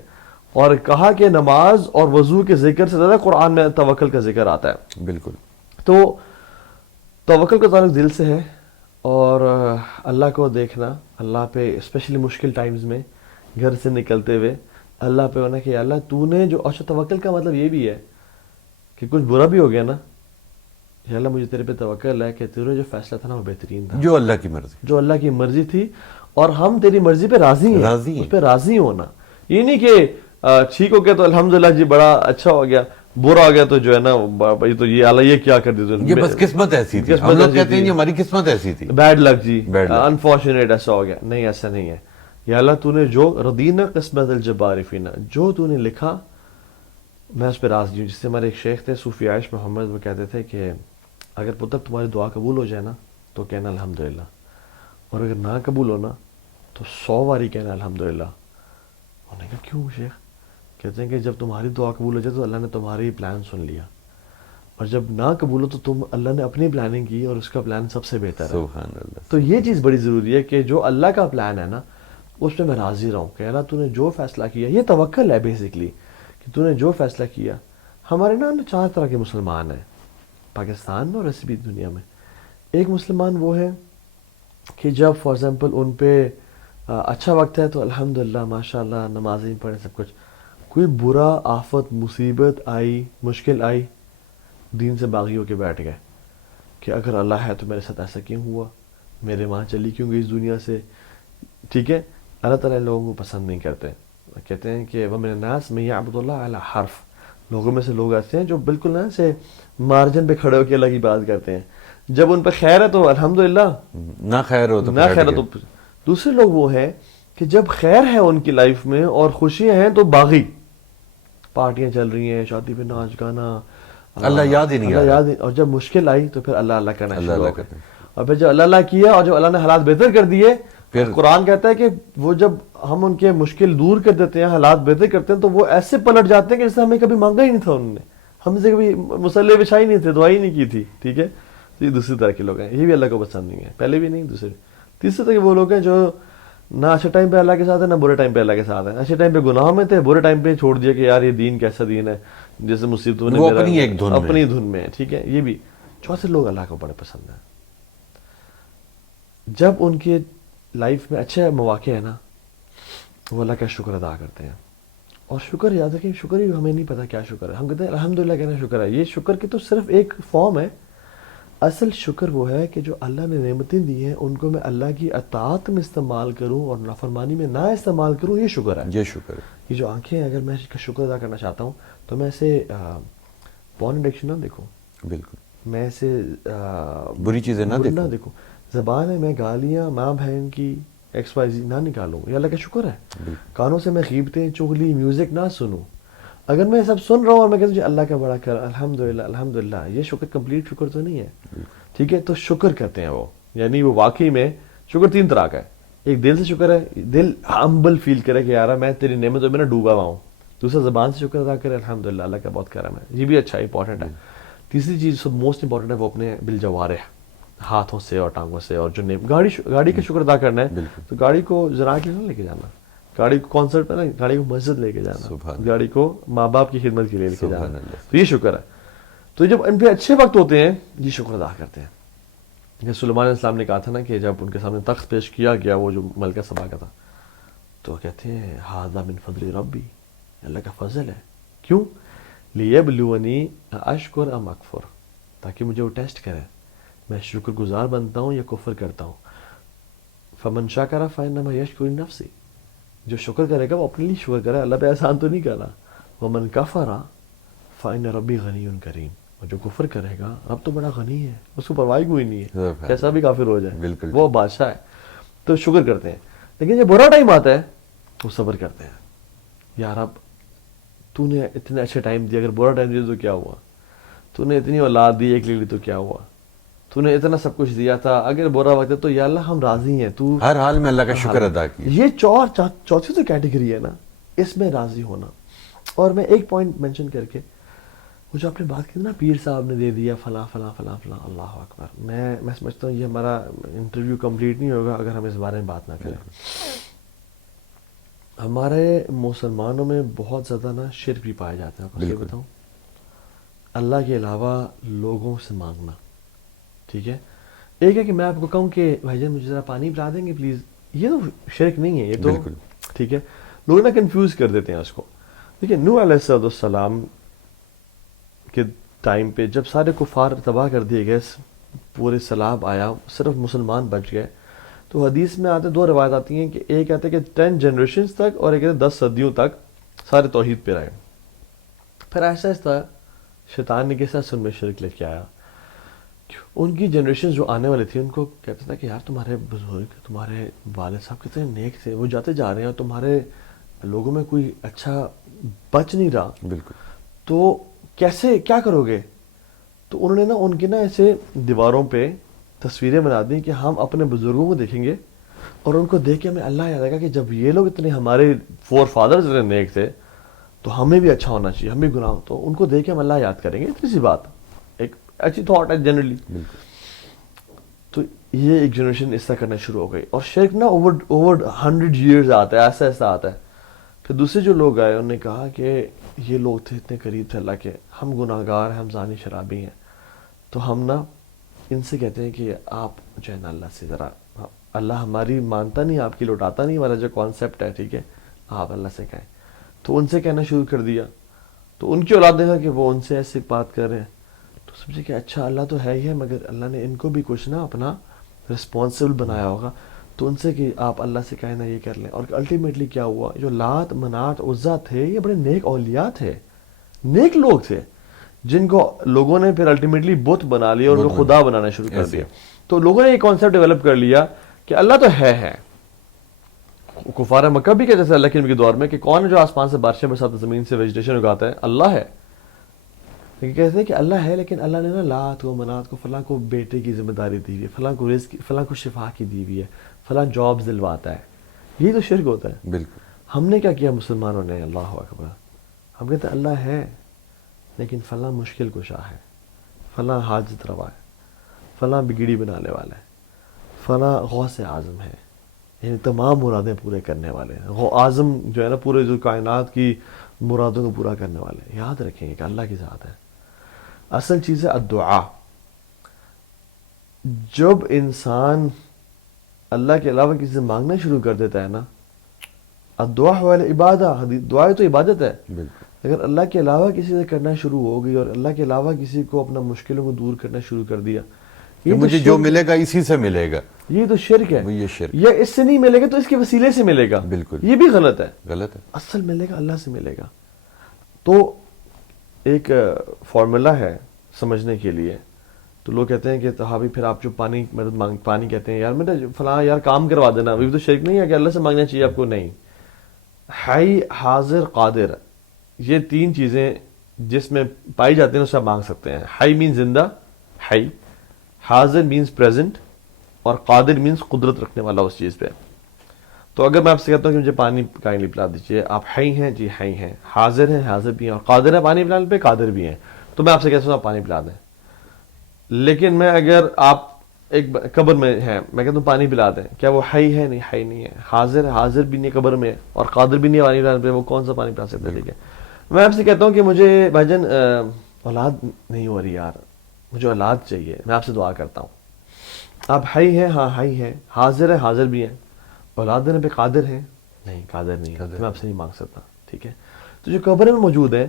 اور کہا کہ نماز اور وضو کے ذکر سے زیادہ قرآن میں توکل کا ذکر آتا ہے. بالکل. تو توکل کا تعلق دل سے ہے, اور اللہ کو دیکھنا, اللہ پہ اسپیشلی مشکل ٹائمز میں گھر سے نکلتے ہوئے اللہ پہ ہونا کہ اللہ تو نے جو, اچھا توکل کا مطلب یہ بھی ہے کہ کچھ برا بھی ہو گیا نا, یا اللہ مجھے تیرے پہ توکل ہے کہ تیرے جو فیصلہ تھا نا وہ بہترین تھا, جو اللہ کی مرضی, جو اللہ کی مرضی تھی, اور ہم تیری مرضی پہ راضی ہیں, اس پہ راضی ہونا. یہ نہیں کہ ٹھیک ہو گیا تو الحمدللہ جی بڑا اچھا ہو گیا, برا ہو گیا تو جو ہے نا تو یہ اللہ یہ کیا کر دی, یہ بس قسمت ایسی تھی, ہم لوگ کہتے ہیں یہ ہماری قسمت ایسی تھی, بیڈ لک جی, انفارچونیٹ ایسا ہو گیا. نہیں, ایسا نہیں ہے. یا اللہ تو نے جو رضینا قسمت الجبار فینا, جو تو نے لکھا میں اس پہ راضی ہوں. جس سے ہمارے ایک شیخ تھے صوفی عائش محمد, وہ کہتے تھے کہ اگر پتر تمہاری دعا قبول ہو جائے نا تو کہنا الحمدللہ, اور اگر نہ قبول ہونا تو 100 باری کہنا الحمدللہ. انہوں نے کہا کیوں شیخ؟ کہتے ہیں کہ جب تمہاری دعا قبول ہو جائے تو اللہ نے تمہاری پلان سن لیا, اور جب نہ قبول ہو تو تم اللہ نے اپنی پلاننگ کی اور اس کا پلان سب سے بہتر ہے. سبحان اللہ. تو یہ چیز بڑی ضروری ہے کہ جو اللہ کا پلان ہے نا اس پہ میں راضی رہوں کہ اللہ تو نے جو فیصلہ کیا, یہ توکل ہے بیسکلی, کہ تو نے جو فیصلہ کیا. ہمارے نا 4 طرح کے مسلمان ہیں پاکستان میں اور ایسی بھی دنیا میں. ایک مسلمان وہ ہے کہ جب فار ایگزامپل ان پہ اچھا وقت ہے تو الحمدللہ ماشاء اللہ نمازیں پڑھیں سب کچھ, کوئی برا آفت مصیبت آئی, مشکل آئی, دین سے باغی ہو کے بیٹھ گئے کہ اگر اللہ ہے تو میرے ساتھ ایسا کیوں ہوا, میرے ماں چلی کیوں گئی اس دنیا سے. ٹھیک ہے, اللہ تعالیٰ لوگوں کو پسند نہیں کرتے. کہتے ہیں کہ وَمِنَ النَّاسِ مَن يَعْبُدُ اللَّهَ عَلَى حَرْف, لوگوں میں سے لوگ ایسے ہیں جو بالکل نا سے مارجن پہ کھڑے ہو کے اللہ کی بات کرتے ہیں. جب ان پہ خیر ہے تو الحمدللہ, نہ خیر ہو تو نہ خیر ہو تو. دوسرے لوگ وہ ہیں کہ جب خیر ہے ان کی لائف میں اور خوشیاں ہیں تو باغی, پارٹیاں چل رہی ہیں, شادی پہ ناچ گانا, اللہ یاد ہی نہیں اللہ آ رہا. یاد اور جب مشکل آئی تو پھر اللہ اللہ کرنا اللہ شروع اللہ ہو گئے. کرتے ہیں. اور پھر جب اللہ اللہ کیا اور جب اللہ نے حالات بہتر کر دیے پھر قرآن کہتا ہے کہ وہ جب ہم ان کے مشکل دور کر دیتے ہیں حالات بہتر کرتے ہیں تو وہ ایسے پلٹ جاتے ہیں کہ جیسے ہمیں کبھی مانگا ہی نہیں تھا انہوں نے, ہم سے کبھی مسئلے بچھائی نہیں تھے, دعائی نہیں کی تھی. ٹھیک ہے, تو یہ دوسری طرح کے لوگ ہیں, یہ بھی اللہ کو پسند نہیں ہے, پہلے بھی نہیں دوسرے. تیسرے طرح کے وہ لوگ ہیں جو نہ اچھے ٹائم پہ اللہ کے ساتھ ہے نہ برے ٹائم پہ اللہ کے ساتھ ہے. اچھے ٹائم پہ گناہ میں تھے, برے ٹائم پہ چھوڑ دیا کہ یار یہ دین کیسا دین ہے, جیسے مصیبتوں نے وہ اپنی ایک دھن میں. اپنی دھن میں. ٹھیک ہے, یہ بھی. چوتھے لوگ اللہ کو بڑے پسند ہیں. جب ان کے لائف میں اچھے مواقع ہیں نا وہ اللہ کا شکر ادا کرتے ہیں. اور شکر یاد ہے کہ شکر ہی ہمیں نہیں پتا کیا شکر ہے, ہم کہتے ہیں الحمدللہ کہنا شکر ہے. یہ شکر کی تو صرف ایک فارم ہے. اصل شکر وہ ہے کہ جو اللہ نے نعمتیں دی ہیں ان کو میں اللہ کی اطاعت میں استعمال کروں اور نافرمانی میں نہ استعمال کروں, یہ شکر ہے. یہ شکر ہے. یہ جو آنکھیں ہیں اگر میں اس کا شکر ادا کرنا چاہتا ہوں تو میں اسے پورن ایڈکشن نہ دیکھوں, بالکل میں اسے بری چیزیں نہ بری دیکھو. دیکھوں. زبان ہے میں گالیاں ماں بہن کی ایکس وائی زی نہ نکالوں, یہ اللہ کا شکر ہے. کانوں سے میں غیبتیں چغلی میوزک نہ سنوں. اگر میں سب سن رہا ہوں اور میں کہتا ہوں اللہ کا بڑا کر الحمدللہ الحمدللہ, یہ شکر کمپلیٹ شکر تو نہیں ہے. ٹھیک ہے, تو شکر کرتے ہیں وہ, یعنی وہ واقعی میں شکر تین طرح کا ہے. ایک دل سے شکر ہے, دل ہمبل فیل کرے کہ یار میں تیری نعمتوں میں نہ ڈوبا ہوا ہوں. دوسرا زبان سے شکر ادا کرے الحمدللہ اللہ کا بہت کرم ہے, یہ بھی اچھا امپورٹنٹ ہے. تیسری چیز سب موسٹ امپورٹنٹ ہے وہ اپنے بالجوارح, ہاتھوں سے اور ٹانگوں سے. اور جو گاڑی کا شکر ادا کرنا ہے تو گاڑی کو ذرا کے نہ لے کے جانا, گاڑی کو کانسرٹ پہ نا, گاڑی کو مسجد لے کے جانا, گاڑی کو ماں باپ کی خدمت کے لیے لے کے جانا, تو یہ شکر ہے. تو جب ان پہ اچھے وقت ہوتے ہیں یہ شکر ادا کرتے ہیں. جیسے سلیمان علیہ السلام نے کہا تھا نا کہ جب ان کے سامنے تخت پیش کیا گیا وہ جو ملکہ سبا کا تھا تو کہتے ہیں ھذا من فضل ربی, اللہ کا فضل ہے. کیوں؟ لیبلونی اشکر ام اکفر, تاکہ مجھے وہ ٹیسٹ کرے میں شکر گزار بنتا ہوں یا کفر کرتا ہوں. فمن شکر فانما یشکر لنفسہ, جو شکر کرے گا وہ اپنے لیے شکر کرے, اللہ پہ احسان تو نہیں کرنا. ومن کفر فان ربی غنی کریم, اور جو کفر کرے گا رب تو بڑا غنی ہے, اس کو پرواہ کوئی نہیں ہے, کیسا بھی کافر ہو جائے وہ بادشاہ ہے. تو شکر کرتے ہیں. لیکن جب برا ٹائم آتا ہے وہ صبر کرتے ہیں. یار اب تو نے اتنے اچھے ٹائم دیا, اگر برا ٹائم دیا تو کیا ہوا؟ تو نے اتنی اولاد دی ایک لیلی تو کیا ہوا؟ تو نے اتنا سب کچھ دیا تھا, اگر برا وقت ہے تو یا اللہ ہم راضی ہیں, تو ہر حال میں اللہ کا شکر ادا کیا. یہ چوتھی تو کیٹیگری ہے نا, اس میں راضی ہونا. اور میں ایک پوائنٹ مینشن کر کے, وہ جو آپ نے بات کی نا پیر صاحب نے دے دیا فلاں فلاں فلاں فلاں, اللہ اکبر, میں سمجھتا ہوں یہ ہمارا انٹرویو کمپلیٹ نہیں ہوگا اگر ہم اس بارے میں بات نہ کریں. ہمارے مسلمانوں میں بہت زیادہ نا شرک بھی پائے جاتے ہیں. آپ کو بتاؤں, اللہ کے علاوہ لوگوں سے مانگنا. ٹھیک ہے, ایک ہے کہ میں آپ کو کہوں کہ بھائی جان مجھے ذرا پانی پلا دیں گے پلیز, یہ تو شرک نہیں ہے, یہ تو ٹھیک ہے. لوگ نا کنفیوز کر دیتے ہیں اس کو. دیکھیے نوح علیہ السلام کے ٹائم پہ جب سارے کفار تباہ کر دیے گئے, پورے سیلاب آیا, صرف مسلمان بچ گئے, تو حدیث میں آتے دو روایت آتی ہیں کہ ایک کہتے ہیں کہ 10 جنریشنز تک اور ایک کہتے ہیں 10 صدیوں تک سارے توحید پہ رہے. پھر ایسا ایسا شیطان نے کس طرح ان میں شرک لے کے آیا. ان کی جنریشن جو آنے والی تھی ان کو کہتا تھا کہ یار تمہارے بزرگ تمہارے والد صاحب کتنے نیک تھے, وہ جاتے جا رہے ہیں اور تمہارے لوگوں میں کوئی اچھا بچ نہیں رہا, بالکل, تو کیسے کیا کرو گے؟ تو انہوں نے نا ان کی نا ایسے دیواروں پہ تصویریں بنا دی کہ ہم اپنے بزرگوں کو دیکھیں گے اور ان کو دیکھ کے ہمیں اللہ یاد آئے گا کہ جب یہ لوگ اتنے ہمارے فور فادرز اتنے نیک تھے تو ہمیں بھی اچھا ہونا چاہیے, ہم بھی گناہ, تو ان کو دیکھ کے ہم اللہ یاد کریں گے. اتنی سی بات, ایک اچھی تھاٹ ہے جنرلی. تو یہ ایک جنریشن اس طرح کرنا شروع ہو گئی, اور شرک نا اوور 100 years آتا ہے, ایسا ایسا آتا ہے. پھر دوسرے جو لوگ آئے انہوں نے کہا کہ یہ لوگ تھے اتنے قریب تھے اللہ کے, ہم گناہ گار ہیں, ہم زانی شرابی ہیں, تو ہم نا ان سے کہتے ہیں کہ آپ جو ہے نا اللہ سے ذرا, اللہ ہماری مانتا نہیں, آپ کی لوٹاتا نہیں, ہمارا جو کانسیپٹ ہے, ٹھیک ہے, آپ اللہ سے کہیں. تو ان سے کہنا شروع کر دیا. تو ان کی اولاد دیکھا کہ وہ ان سے ایسے بات کر رہے ہیں, تو سمجھے کہ اچھا اللہ تو ہے ہی ہے, مگر اللہ نے ان کو بھی کچھ نا اپنا رسپانسبل بنایا ہوگا. تو ان سے کہ آپ اللہ سے کہیں نا یہ کر لیں. اور الٹیمیٹلی کیا ہوا, جو لات منات عزا تھے یہ بڑے نیک اولیاء تھے, نیک لوگ تھے, جن کو لوگوں نے پھر الٹیمیٹلی بت بنا لیا اور ان کو خدا بنانا شروع کر دیا. تو لوگوں نے یہ کانسیپٹ ڈیولپ کر لیا کہ اللہ تو ہے. کفار مکہ بھی کہتے تھے اللہ کے دور میں کہ کون ہے جو آسمان سے بارشیں برساتا ہے, زمین سے ویجیٹیشن اگاتا ہے, اللہ ہے. لیکن کہتے ہیں کہ اللہ ہے لیکن اللہ نے نا لات کو منات کو فلاں کو بیٹے کی ذمہ داری دی ہوئی ہے، فلاں کو رزق، فلاں کو شفا کی دی ہوئی ہے، فلاں جابز دلواتا ہے. یہی تو شرک ہوتا ہے. بالکل. ہم نے کیا کیا مسلمانوں نے؟ اللہ اکبر. ہم کہتے ہیں اللہ ہے لیکن فلاں مشکل کشا ہے، فلاں حاجت روا ہے، فلاں بگڑی بنانے والا ہے، فلاں غوث اعظم ہے، یعنی تمام مرادیں پورے کرنے والے ہیں. اعظم جو ہے نا پورے جو کائنات کی مرادوں کو پورا کرنے والے ہیں. یاد رکھیں کہ اللہ کی ذات ہے. اصل چیز ہے الدعا. جب انسان اللہ کے علاوہ کسی سے مانگنا شروع کر دیتا ہے نا، الدعا والعبادہ، دعا تو عبادت ہے. بالکل. اگر اللہ کے علاوہ کسی سے کرنا شروع ہو گئی اور اللہ کے علاوہ کسی کو اپنا مشکلوں کو دور کرنا شروع کر دیا، کہ مجھے جو ملے گا اسی سے ملے گا، یہ تو شرک ہے. وہ یہ شرک، یا اس سے نہیں ملے گا تو اس کے وسیلے سے ملے گا. بالکل یہ بھی غلط ہے. غلط ہے. اصل ملے گا اللہ سے ملے گا. تو ایک فارمولا ہے سمجھنے کے لیے. تو لوگ کہتے ہیں کہ صحابی پھر آپ جو پانی مدد مانگ، پانی کہتے ہیں یار میرا فلاں یار کام کروا دینا، ابھی تو شرک نہیں ہے کہ اللہ سے مانگنا چاہیے آپ کو. نہیں، حی، حاضر، قادر، یہ تین چیزیں جس میں پائی جاتی ہیں اس سے آپ مانگ سکتے ہیں. حی مینز زندہ، حی. حاضر مینز پریزنٹ، اور قادر مینز قدرت رکھنے والا اس چیز پہ. تو اگر میں آپ سے کہتا ہوں کہ مجھے پانی کائنڈلی پلا دیجیے، آپ حی ہیں؟ جی حی ہیں. حاضر ہیں؟ حاضر بھی ہیں. اور قادر ہے پانی پلانے پہ؟ قادر بھی ہیں. تو میں آپ سے کہتا ہوں آپ پانی پلا دیں. لیکن میں اگر آپ ایک قبر میں ہیں، میں کہتا ہوں پانی پلا دیں، کیا وہ حی ہے؟ نہیں، حی نہیں ہے. حاضر ہے؟ حاضر بھی نہیں قبر میں، اور قادر بھی نہیں ہے پانی پلانے پہ، وہ کون سا پانی پلا سکتا ہے؟ ٹھیک ہے. میں آپ سے کہتا ہوں کہ مجھے بھائی جان اولاد نہیں ہو رہی یار، مجھے اولاد چاہیے، میں آپ سے دعا کرتا ہوں. آپ حی ہیں؟ ہاں حی ہیں. حاضر ہے؟ حاضر بھی ہیں. اولاد دینے پہ قادر ہیں؟ نہیں، قادر نہیں ہے، میں آپ سے نہیں مانگ سکتا. ٹھیک ہے. تو جو قبر میں موجود ہے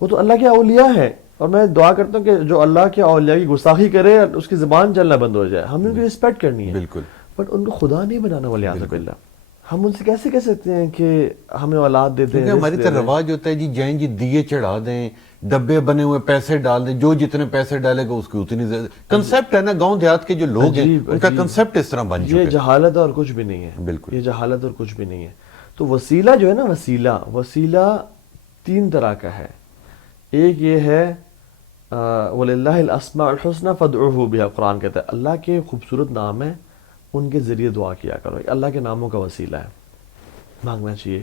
وہ تو اللہ کے اولیاء ہیں، اور میں دعا کرتا ہوں کہ جو اللہ کے اولیاء کی گستاخی کرے اس کی زبان چلنا بند ہو جائے. ہم نے ان کی رسپیکٹ کرنی ہے، بالکل، بٹ ان کو خدا نہیں بنانا. ولیعذ باللہ ہم ان سے کیسے کہہ سکتے ہیں کہ ہمیں اولاد دے دیں؟ ہماری طرح رواج ہوتا ہے جی جائیں جی دیے چڑھا دیں، ڈبے بنے ہوئے پیسے ڈال دیں، جو جتنے پیسے ڈالے گا اس کی اتنی زیادہ. کنسپٹ ہے نا گاؤں دیہات کے جو لوگ ہیں ان کا کنسپٹ اس طرح بن چکا ہے. یہ جہالت اور کچھ بھی نہیں ہے. بالکل، یہ جہالت اور کچھ بھی نہیں ہے. تو وسیلہ جو ہے نا، وسیلہ تین طرح کا ہے. ایک یہ ہے وَلِلَّهِ الْأَسْمَاءُ الْحُسْنَى فَادْعُوهُ بِهَا. قرآن کہتا ہے اللہ کے خوبصورت نام ہیں، ان کے ذریعے دعا کیا کرو. اللہ کے ناموں کا وسیلہ ہے، مانگنا چاہیے.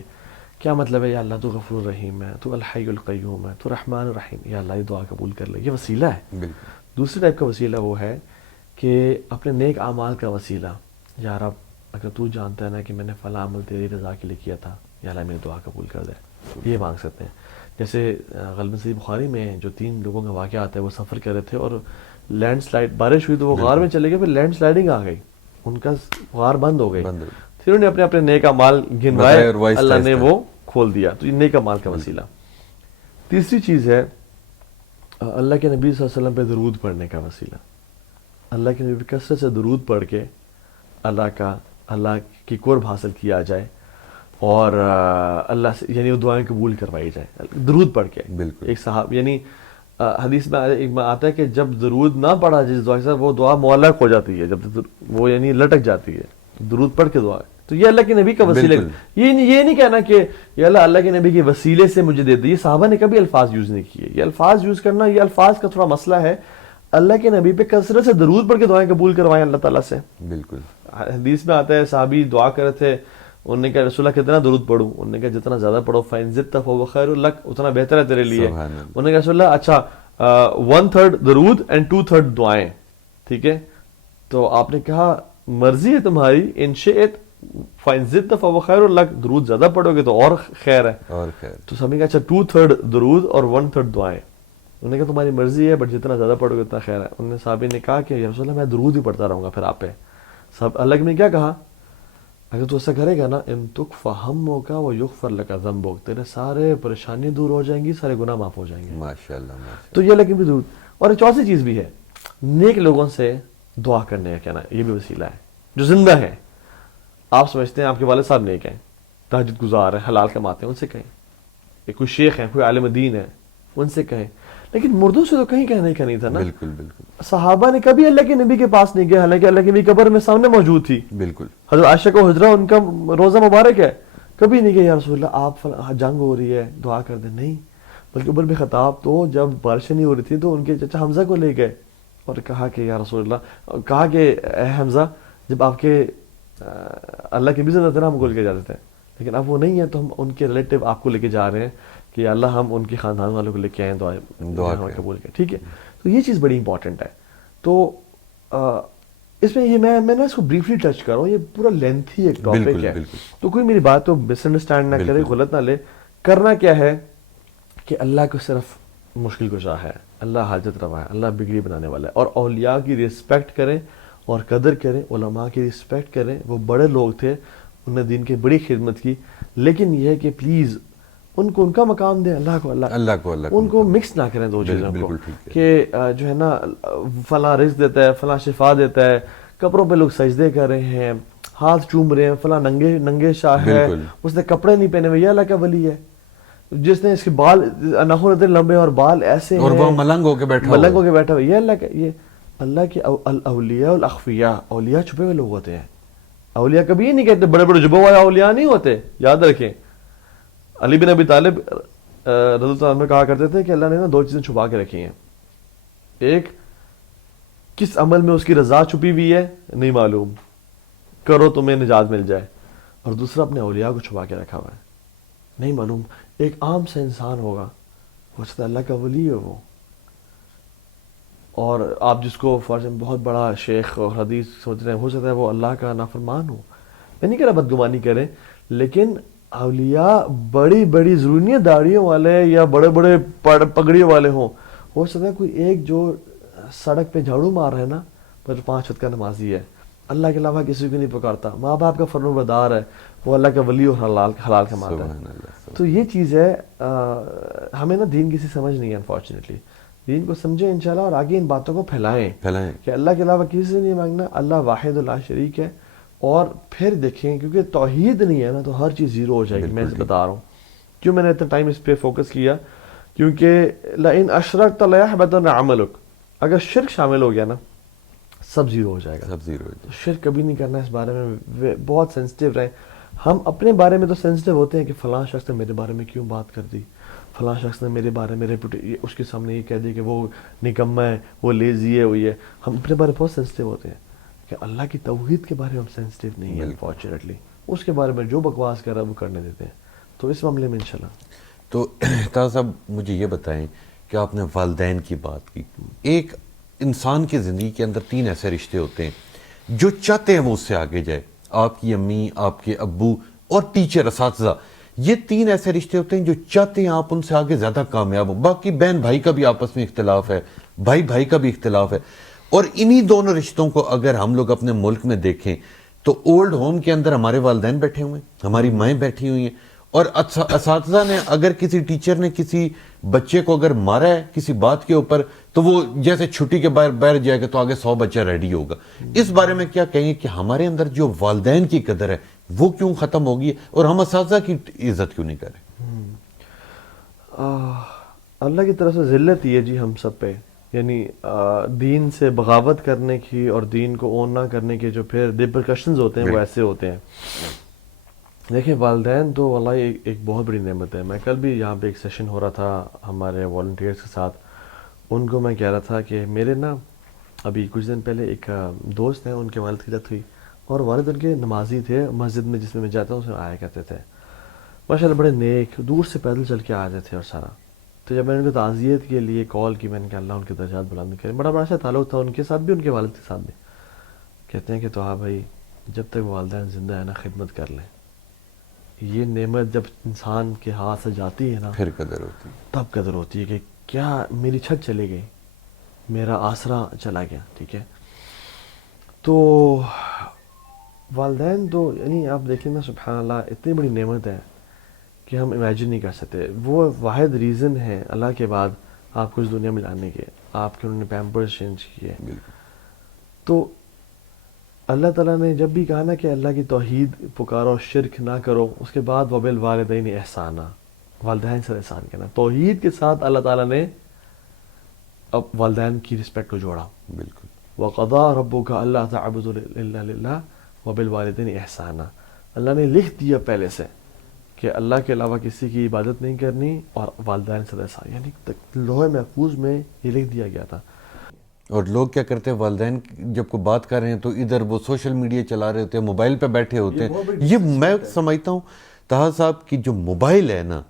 کیا مطلب ہے؟ یا اللہ تو غفور الرحیم ہے، تو الحی القیوم ہے، تو رحمان الرحیم. یا اللہ یہ دعا قبول کر لے، یہ وسیلہ ہے. بالکل. دوسری ٹائپ کا وسیلہ وہ ہے کہ اپنے نیک اعمال کا وسیلہ. یا رب اگر تو جانتا ہے نا کہ میں نے فلاں عمل تیری رضا کے لیے کیا تھا، یا اللہ میری دعا قبول کر دے. یہ مانگ سکتے ہیں. جیسے غالباً صحیح بخاری میں جو 3 لوگوں کا واقعہ آتا ہے، وہ سفر کر رہے تھے اور لینڈ سلائڈ، بارش ہوئی تو وہ غار میں چلے گئے، پھر لینڈ سلائڈنگ آ گئی، ان کا غار بند ہو گئی. پھر انہوں نے اپنے نیک اعمال گنوائے، اللہ نے وہ کھول دیا. تو یہ نیک اعمال کا وسیلہ. تیسری چیز ہے اللہ کے نبی صلی اللہ علیہ وسلم پہ درود پڑھنے کا وسیلہ. اللہ کے نبی پہ کثرت سے درود پڑھ کے اللہ کی قرب حاصل کیا جائے، اور اللہ سے یعنی وہ دعائیں قبول کروائی جائے درود پڑھ کے. بالکل. ایک صاحب یعنی حدیث میں ایک آتا ہے کہ جب درود نہ پڑھا جس دعا کے ساتھ، وہ دعا معلق ہو جاتی ہے، جب وہ یعنی لٹک جاتی ہے. درود پڑھ کے دعا. تو یہ اللہ کے نبی کا وسیلہ. یہ نہیں کہنا کہ یہ اللہ کے نبی کے وسیلے سے مجھے دے دے. یہ صحابہ نے کبھی الفاظ یوز نہیں کیے. یہ الفاظ یوز کرنا، یہ الفاظ کا تھوڑا مسئلہ ہے. اللہ کے نبی پہ کثرت سے درود پڑھ کے دعائیں قبول کروائیں اللہ تعالیٰ سے. بالکل. حدیث میں آتا ہے صحابی دعا کر رہے تھے، انہوں نے کہا رسول اللہ کتنا درود پڑھوں؟ انہوں نے کہا جتنا زیادہ پڑھو فَإِن زِدْتَ فَهُوَ خَيْرٌ لَكَ، اتنا بہتر ہے تیرے لیے. انہوں نے کہا رسول اللہ اچھا 1/3 درود اینڈ 2/3 دعائیں. ٹھیک ہے. تو آپ نے کہا مرضی ہے تمہاری، ان شئت فَإِن زِدْتَ فَهُوَ خَيْرٌ لَكَ، درود زیادہ پڑھو گے تو اور خیر ہے. تو سمجھ گیا. اچھا 2/3 درود اور 1/3 دعائیں. انہوں نے کہا تمہاری مرضی ہے، بٹ جتنا زیادہ پڑھو گے اتنا خیر ہے. انہوں نے صحابی نے کہا کہ یا رسول اللہ میں درود ہی پڑھتا رہوں گا پھر آپ پہ. اللہ نے کیا کہا؟ اگر تو ایسا کرے گا نا، ان تکف ہمک ویغفر لک ذنبک، تیرے سارے پریشانیاں دور ہو جائیں گی، سارے گناہ معاف ہو جائیں گے. ماشاءاللہ. تو یہ لیکن بھی درود. اور ایک چوتھی چیز بھی ہے، نیک لوگوں سے دعا کرنے کا کہنا، یہ بھی وسیلہ ہے جو زندہ ہے. آپ سمجھتے ہیں آپ کے والد صاحب نیک ہیں، تہجد گزار ہیں، حلال کماتے ہیں، ان سے کہیں. کوئی شیخ ہیں، کوئی عالم دین ہے، ان سے کہیں. لیکن مردوں سے تو کہیں کہنے کا نہیں تھا نا. بالکل بالکل. صحابہ نے کبھی اللہ کے نبی کے پاس نہیں گئے، حالانکہ اللہ کے نبی قبر میں سامنے موجود تھی. بالکل. حضرت عائشہ کو حجرہ ان کا روزہ مبارک ہے، کبھی نہیں گئے یا رسول اللہ آپ جنگ ہو رہی ہے دعا کر دیں. نہیں، بلکہ عمر بن خطاب تو جب بارشیں نہیں ہو رہی تھی تو ان کے چچا حمزہ کو لے گئے اور کہا کہ یا رسول اللہ، کہا کہ اے حمزہ جب آپ کے اللہ کے بھی زیادہ ہم کو لے کے جاتے تھے، لیکن اب وہ نہیں ہے تو ہم ان کے ریلیٹیو آپ کو لے کے جا رہے ہیں کہ اللہ ہم ان کے خاندان والوں کو لے کے آئیں، دعا قبول کریں. ٹھیک ہے، تو یہ چیز بڑی امپورٹنٹ ہے. تو اس میں یہ میں نا اس کو بریفلی ٹچ کر رہا ہوں، یہ پورا لینتھی ایک ٹاپک ہے، تو کوئی میری بات تو مس انڈرسٹینڈ نہ کرے، غلط نہ لے. کرنا کیا ہے کہ اللہ کو صرف مشکل کشا ہے، اللہ حاجت روا ہے، اللہ بگڑی بنانے والا ہے، اور اولیاء کی رسپیکٹ کریں اور قدر کریں، علماء کی رسپیکٹ کریں. وہ بڑے لوگ تھے، انہوں نے دین کی بڑی خدمت کی، لیکن یہ ہے کہ پلیز ان کو ان کا مقام دیں، اللہ کو ان کو مکس نہ کریں دو چیزوں کو، کہ جو ہے نا فلاں رزق دیتا ہے، فلاں شفا دیتا ہے، قبروں پہ لوگ سجدے کر رہے ہیں، ہاتھ چوم رہے ہیں، فلاں ننگے شاہ ہے، اس نے کپڑے نہیں پہنے ہوئے، یہ اللہ کا ولی ہے. جس نے اس کے بال ناخن اتنے لمبے اور بال ایسے اور وہ ملنگ ہو کے بیٹھا ہوا، یہ اللہ کے اولیاء الاخفیاء، اولیاء چھپے ہوئے لوگ ہوتے ہیں. اولیاء کبھی یہ نہیں کہتے بڑے بڑے جبوں والے اولیاء نہیں ہوتے، یاد رکھیں. علی بن ابی طالب رضی اللہ عنہ کہا کرتے تھے کہ اللہ نے نا دو چیزیں چھپا کے رکھی ہیں، ایک کس عمل میں اس کی رضا چھپی ہوئی ہے نہیں معلوم، کرو تمہیں نجات مل جائے، اور دوسرا اپنے اولیاء کو چھپا کے رکھا ہوا ہے، نہیں معلوم. ایک عام سا انسان ہوگا، ہو سکتا ہے اللہ کا ولی ہے وہ، اور آپ جس کو فار ایگزامپل بہت بڑا شیخ اور حدیث سوچ رہے ہیں، ہو سکتا ہے وہ اللہ کا نافرمان ہو. میں نہیں کہہ رہا بدگمانی کریں، لیکن اولیاء بڑی بڑی ضروری نہیں داڑھیوں والے یا بڑے بڑے پگڑیوں والے ہوں، ہو سکتا ہے کوئی ایک جو سڑک پہ جھاڑو مار رہا ہے نا، پر 5 وقت کا نمازی ہے، اللہ کے علاوہ کسی کو نہیں پکارتا، ماں باپ کا فرمانبردار ہے، وہ اللہ کا ولی اور حلال کماتا ہے. تو یہ چیز ہے، ہمیں نا دین کسی سمجھ نہیں ہے انفارچونیٹلی. دین کو سمجھیں انشاءاللہ اور آگے ان باتوں کو پھیلائیں کہ اللہ کے علاوہ کسی سے نہیں مانگنا، اللہ واحد لا شریک ہے. اور پھر دیکھیں کیونکہ توحید نہیں ہے نا تو ہر چیز زیرو ہو جائے گی. میں بتا رہا ہوں کیوں میں نے اتنا ٹائم اس پہ فوکس کیا، کیونکہ لئن اشرکت لیحبطن عملک، اگر شرک شامل ہو گیا نا سب زیرو ہو جائے گا. تو شرک کبھی نہیں کرنا. اس بارے میں بہت سینسٹیو رہیں. ہم اپنے بارے میں تو سینسٹیو ہوتے ہیں کہ فلاں شخص نے میرے بارے میں کیوں بات کر دی، فلاں شخص نے میرے بارے میں اس کے سامنے یہ کہہ دی کہ وہ نکما ہے، وہ لیزی ہے، وہ یہ. ہم اپنے بارے میں بہت سینسٹیو ہوتے ہیں کہ اللہ کی توحید کے بارے میں ہم سینسٹیو نہیں ہیں انفارچونیٹلی. اس کے بارے میں جو بکواس کر رہا ہے وہ کرنے دیتے ہیں. تو اس معاملے میں انشاءاللہ. تو طاہر صاحب مجھے یہ بتائیں کہ آپ نے والدین کی بات کی. ایک انسان کی زندگی کے اندر 3 ایسے رشتے ہوتے ہیں جو چاہتے ہیں وہ اس سے آگے جائے. آپ کی امی، آپ کے ابو اور ٹیچر، اساتذہ، یہ 3 ایسے رشتے ہوتے ہیں جو چاہتے ہیں آپ ان سے آگے زیادہ کامیاب ہو. باقی بہن بھائی کا بھی آپس میں اختلاف ہے، بھائی بھائی کا بھی اختلاف ہے. اور انہی دونوں رشتوں کو اگر ہم لوگ اپنے ملک میں دیکھیں تو اولڈ ہوم کے اندر ہمارے والدین بیٹھے ہوئے ہیں، ہماری مائیں بیٹھی ہوئی ہیں، اور اساتذہ نے اگر کسی ٹیچر نے کسی بچے کو اگر مارا ہے کسی بات کے اوپر تو وہ جیسے چھٹی کے باہر جائے گا تو آگے 100 بچہ ریڈی ہوگا. اس بارے میں کیا کہیں کہ ہمارے اندر جو والدین کی قدر ہے وہ کیوں ختم ہوگی اور ہم اساتذہ کی عزت کیوں نہیں کر رہے؟ اللہ کی طرف سے ذلت ہی ہے جی ہم سب پہ، یعنی دین سے بغاوت کرنے کی اور دین کو اون نہ کرنے کے جو پھر ریپرکشنز ہوتے ہیں وہ ایسے ہوتے ہیں. دیکھیں والدین تو واللہ ایک بہت بڑی نعمت ہے. میں کل بھی یہاں پہ ایک سیشن ہو رہا تھا ہمارے والنٹیئرس کے ساتھ، ان کو میں کہہ رہا تھا کہ میرے نا ابھی کچھ دن پہلے ایک دوست ہیں، ان کے والد کی ڈیتھ ہوئی، اور والد ان کے نمازی تھے. مسجد میں جس میں جاتا ہوں اس میں آیا کرتے تھے، ماشاء اللہ بڑے نیک، دور سے پیدل چل کے آ جاتے تھے اور سارا. تو جب میں نے ان کو تعزیت کے لیے کال کی، میں نے کہا اللہ ان کے درجات بلند کرے. بڑا اچھا تعلق تھا ان کے ساتھ بھی، ان کے والد کے ساتھ بھی. کہتے ہیں کہ تو ہاں بھائی جب تک والدین زندہ ہے نا خدمت کر لیں. یہ نعمت جب انسان کے ہاتھ سے جاتی ہے نا پھر قدر ہوتی ہے، تب قدر ہوتی ہے کہ کیا میری چھت چلی گئی، میرا آسرا چلا گیا. ٹھیک ہے، تو والدین تو یعنی آپ دیکھیں نا سبحان اللہ اتنی بڑی نعمت ہے کہ ہم امیجن نہیں کر سکتے. وہ واحد ریزن ہے اللہ کے بعد آپ کو اس دنیا میں لانے کے، آپ کے انہوں نے پیمپرز چینج کیے. تو اللہ تعالیٰ نے جب بھی کہا نا کہ اللہ کی توحید پکارو، شرک نہ کرو، اس کے بعد وبالوالدین احسانا، والدین سے احسان کرنا. توحید کے ساتھ اللہ تعالیٰ نے اب والدین کی رسپیکٹ کو جوڑا. بالکل. وَقَضَىٰ رَبُّكَ أَلَّا تَعْبُدُوا إِلَّا لِلَّهِ وَبِالْوَالِدَيْنِ إِحْسَانًا. اللہ نے لکھ دیا پہلے سے کہ اللہ کے علاوہ کسی کی عبادت نہیں کرنی اور والدین سے ایسا، یعنی لوح محفوظ میں یہ لکھ دیا گیا تھا. اور لوگ کیا کرتے ہیں، والدین جب کوئی بات کر رہے ہیں تو ادھر وہ سوشل میڈیا چلا رہے ہوتے ہیں، موبائل پہ بیٹھے ہوتے ہیں. یہ میں سمجھتا ہوں طاہر صاحب کی جو موبائل ہے نا،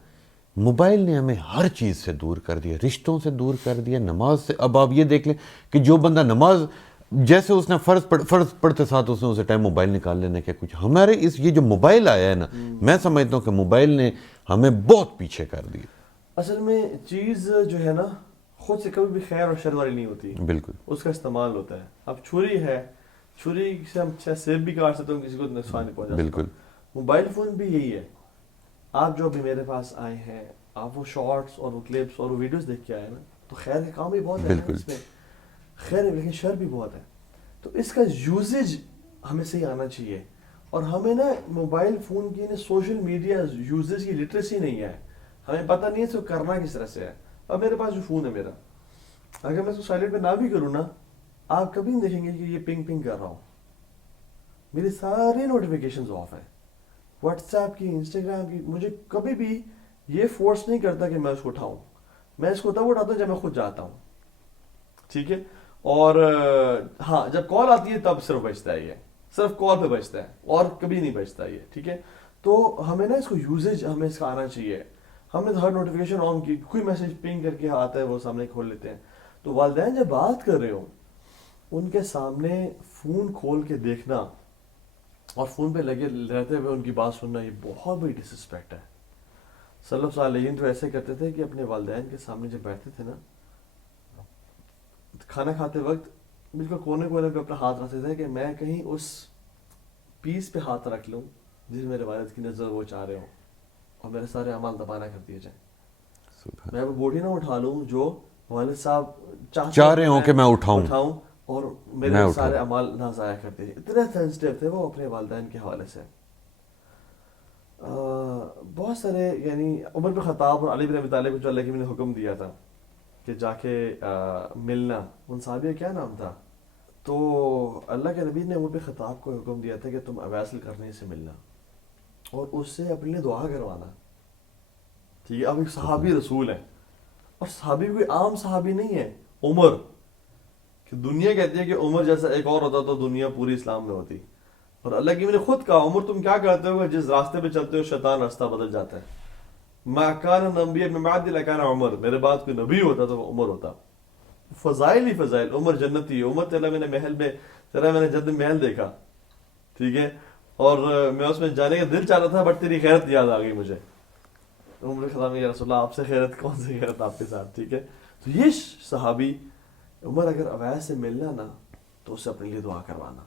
موبائل نے ہمیں ہر چیز سے دور کر دیا، رشتوں سے دور کر دیا، نماز سے. اب آپ یہ دیکھ لیں کہ جو بندہ نماز جیسے اس نے فرض پڑھتے ساتھ اس نے اسے ٹائم موبائل نکال لینے کے کچھ ہمارے یہ جو موبائل آیا ہے نا، میں سمجھتا ہوں کہ موبائل نے ہمیں بہت پیچھے کر دیا. اصل میں چیز جو ہے نا خود سے کبھی بھی خیر اور شر والی نہیں ہوتی، بالکل اس کا استعمال ہوتا ہے. اب چھری ہے، چھری سے ہم سیب بھی کاٹ سکتے ہیں، کسی کو نقصان نہیں پہنچا. بالکل موبائل فون بھی یہی ہے. آپ جو ابھی میرے پاس آئے ہیں، آپ وہ شارٹس اور وہ کلپس اور وہ ویڈیوز دیکھ کے آئے نا، تو خیر کا کام بھی بہت ہے اس میں، خیر ہے لیکن شر بھی بہت ہے. تو اس کا یوزیج ہمیں صحیح آنا چاہیے. اور ہمیں نا موبائل فون کی سوشل میڈیا یوزیج کی لٹریسی نہیں ہے، ہمیں پتہ نہیں ہے اس کو کرنا کس طرح سے ہے. اب میرے پاس جو فون ہے میرا، اگر میں اس کو سائلنٹ پہ نہ بھی کروں نا، آپ کبھی نہیں دیکھیں گے کہ یہ پنگ پنگ کر رہا ہوں. میری ساری نوٹیفیکیشنز آف ہیں، واٹس ایپ کی، انسٹاگرام کی. مجھے کبھی بھی یہ فورس نہیں کرتا کہ میں اس کو اٹھاؤں. میں اس کو تب اٹھاتا ہوں جب میں خود جاتا ہوں، ٹھیک ہے. اور ہاں جب کال آتی ہے تب صرف بجتا ہے، یہ صرف کال پہ بجتا ہے اور کبھی نہیں بجتا یہ، ٹھیک ہے. تو ہمیں نا اس کو یوزیج ہمیں اس کا آنا چاہیے. ہم نے ہر نوٹیفیکیشن آن کی، کوئی میسج پنگ کر کے آتا ہے وہ سامنے کھول لیتے ہیں. تو والدین جب بات کر رہے ہوں ان کے سامنے فون کھول کے دیکھنا اور فون پہ لگے رہتے ہوئے ان کی بات سننا، یہ بہت بڑی ڈس رسپیکٹ ہے. سلف صالحین تو ایسے کرتے تھے کہ اپنے والدین کے سامنے جب بیٹھتے تھے نا، کھانا کھاتے وقت بالکل کونے کونے پہ اپنا ہاتھ رکھتے تھے کہ میں کہیں اس پیس پہ ہاتھ رکھ لوں جس میرے والد کی نظر وہ چاہ رہے ہوں اور میرے سارے اعمال دبانا کر دیے جائیں. میں وہ بوٹی نہ اٹھا لوں جو والد صاحب چاہ رہے ہوں کہ میں اٹھاؤں اور میرے سارے اعمال نہ ضائع کر دیے. اتنے سینسٹیو تھے وہ اپنے والدین کے حوالے سے. بہت سارے یعنی عمر بن خطاب اور علی بن ابی طالب کو جو اللہ کے نے حکم دیا تھا کہ جا کے ملنا، ان صحابی کا کیا نام تھا؟ تو اللہ کے نبی نے عمر بن خطاب کو حکم دیا تھا کہ تم اویس القرنین سے ملنا اور اس سے اپنے لیے دعا کروانا، ٹھیک ہے. اب ایک صحابی رسول ہے اور صحابی کوئی عام صحابی نہیں ہے. عمر کہ دنیا کہتی ہے کہ عمر جیسا ایک اور ہوتا تو دنیا پوری اسلام میں ہوتی. اور اللہ کی نے خود کہا عمر تم کیا کرتے ہو، جس راستے پہ چلتے ہو شیطان راستہ بدل جاتا ہے. ما کان نبی من بعد لکان عمر، میرے بعد کوئی نبی ہوتا تو وہ عمر ہوتا. فضائل ہی فضائل. عمر جنتی ہے. عمر تیرا میں نے محل میں تیرا میں نے جنت محل دیکھا، ٹھیک ہے، اور میں اس میں جانے کا دل چاہ رہا تھا بٹ تیری خیرت یاد آ گئی مجھے. عمر خطاب یا رسول اللہ آپ سے خیرت، کون سی خیرت آپ کے ساتھ، ٹھیک ہے. تو یہ صحابی عمر اگر اویس سے ملنا نا تو اسے اپنے لیے دعا کروانا.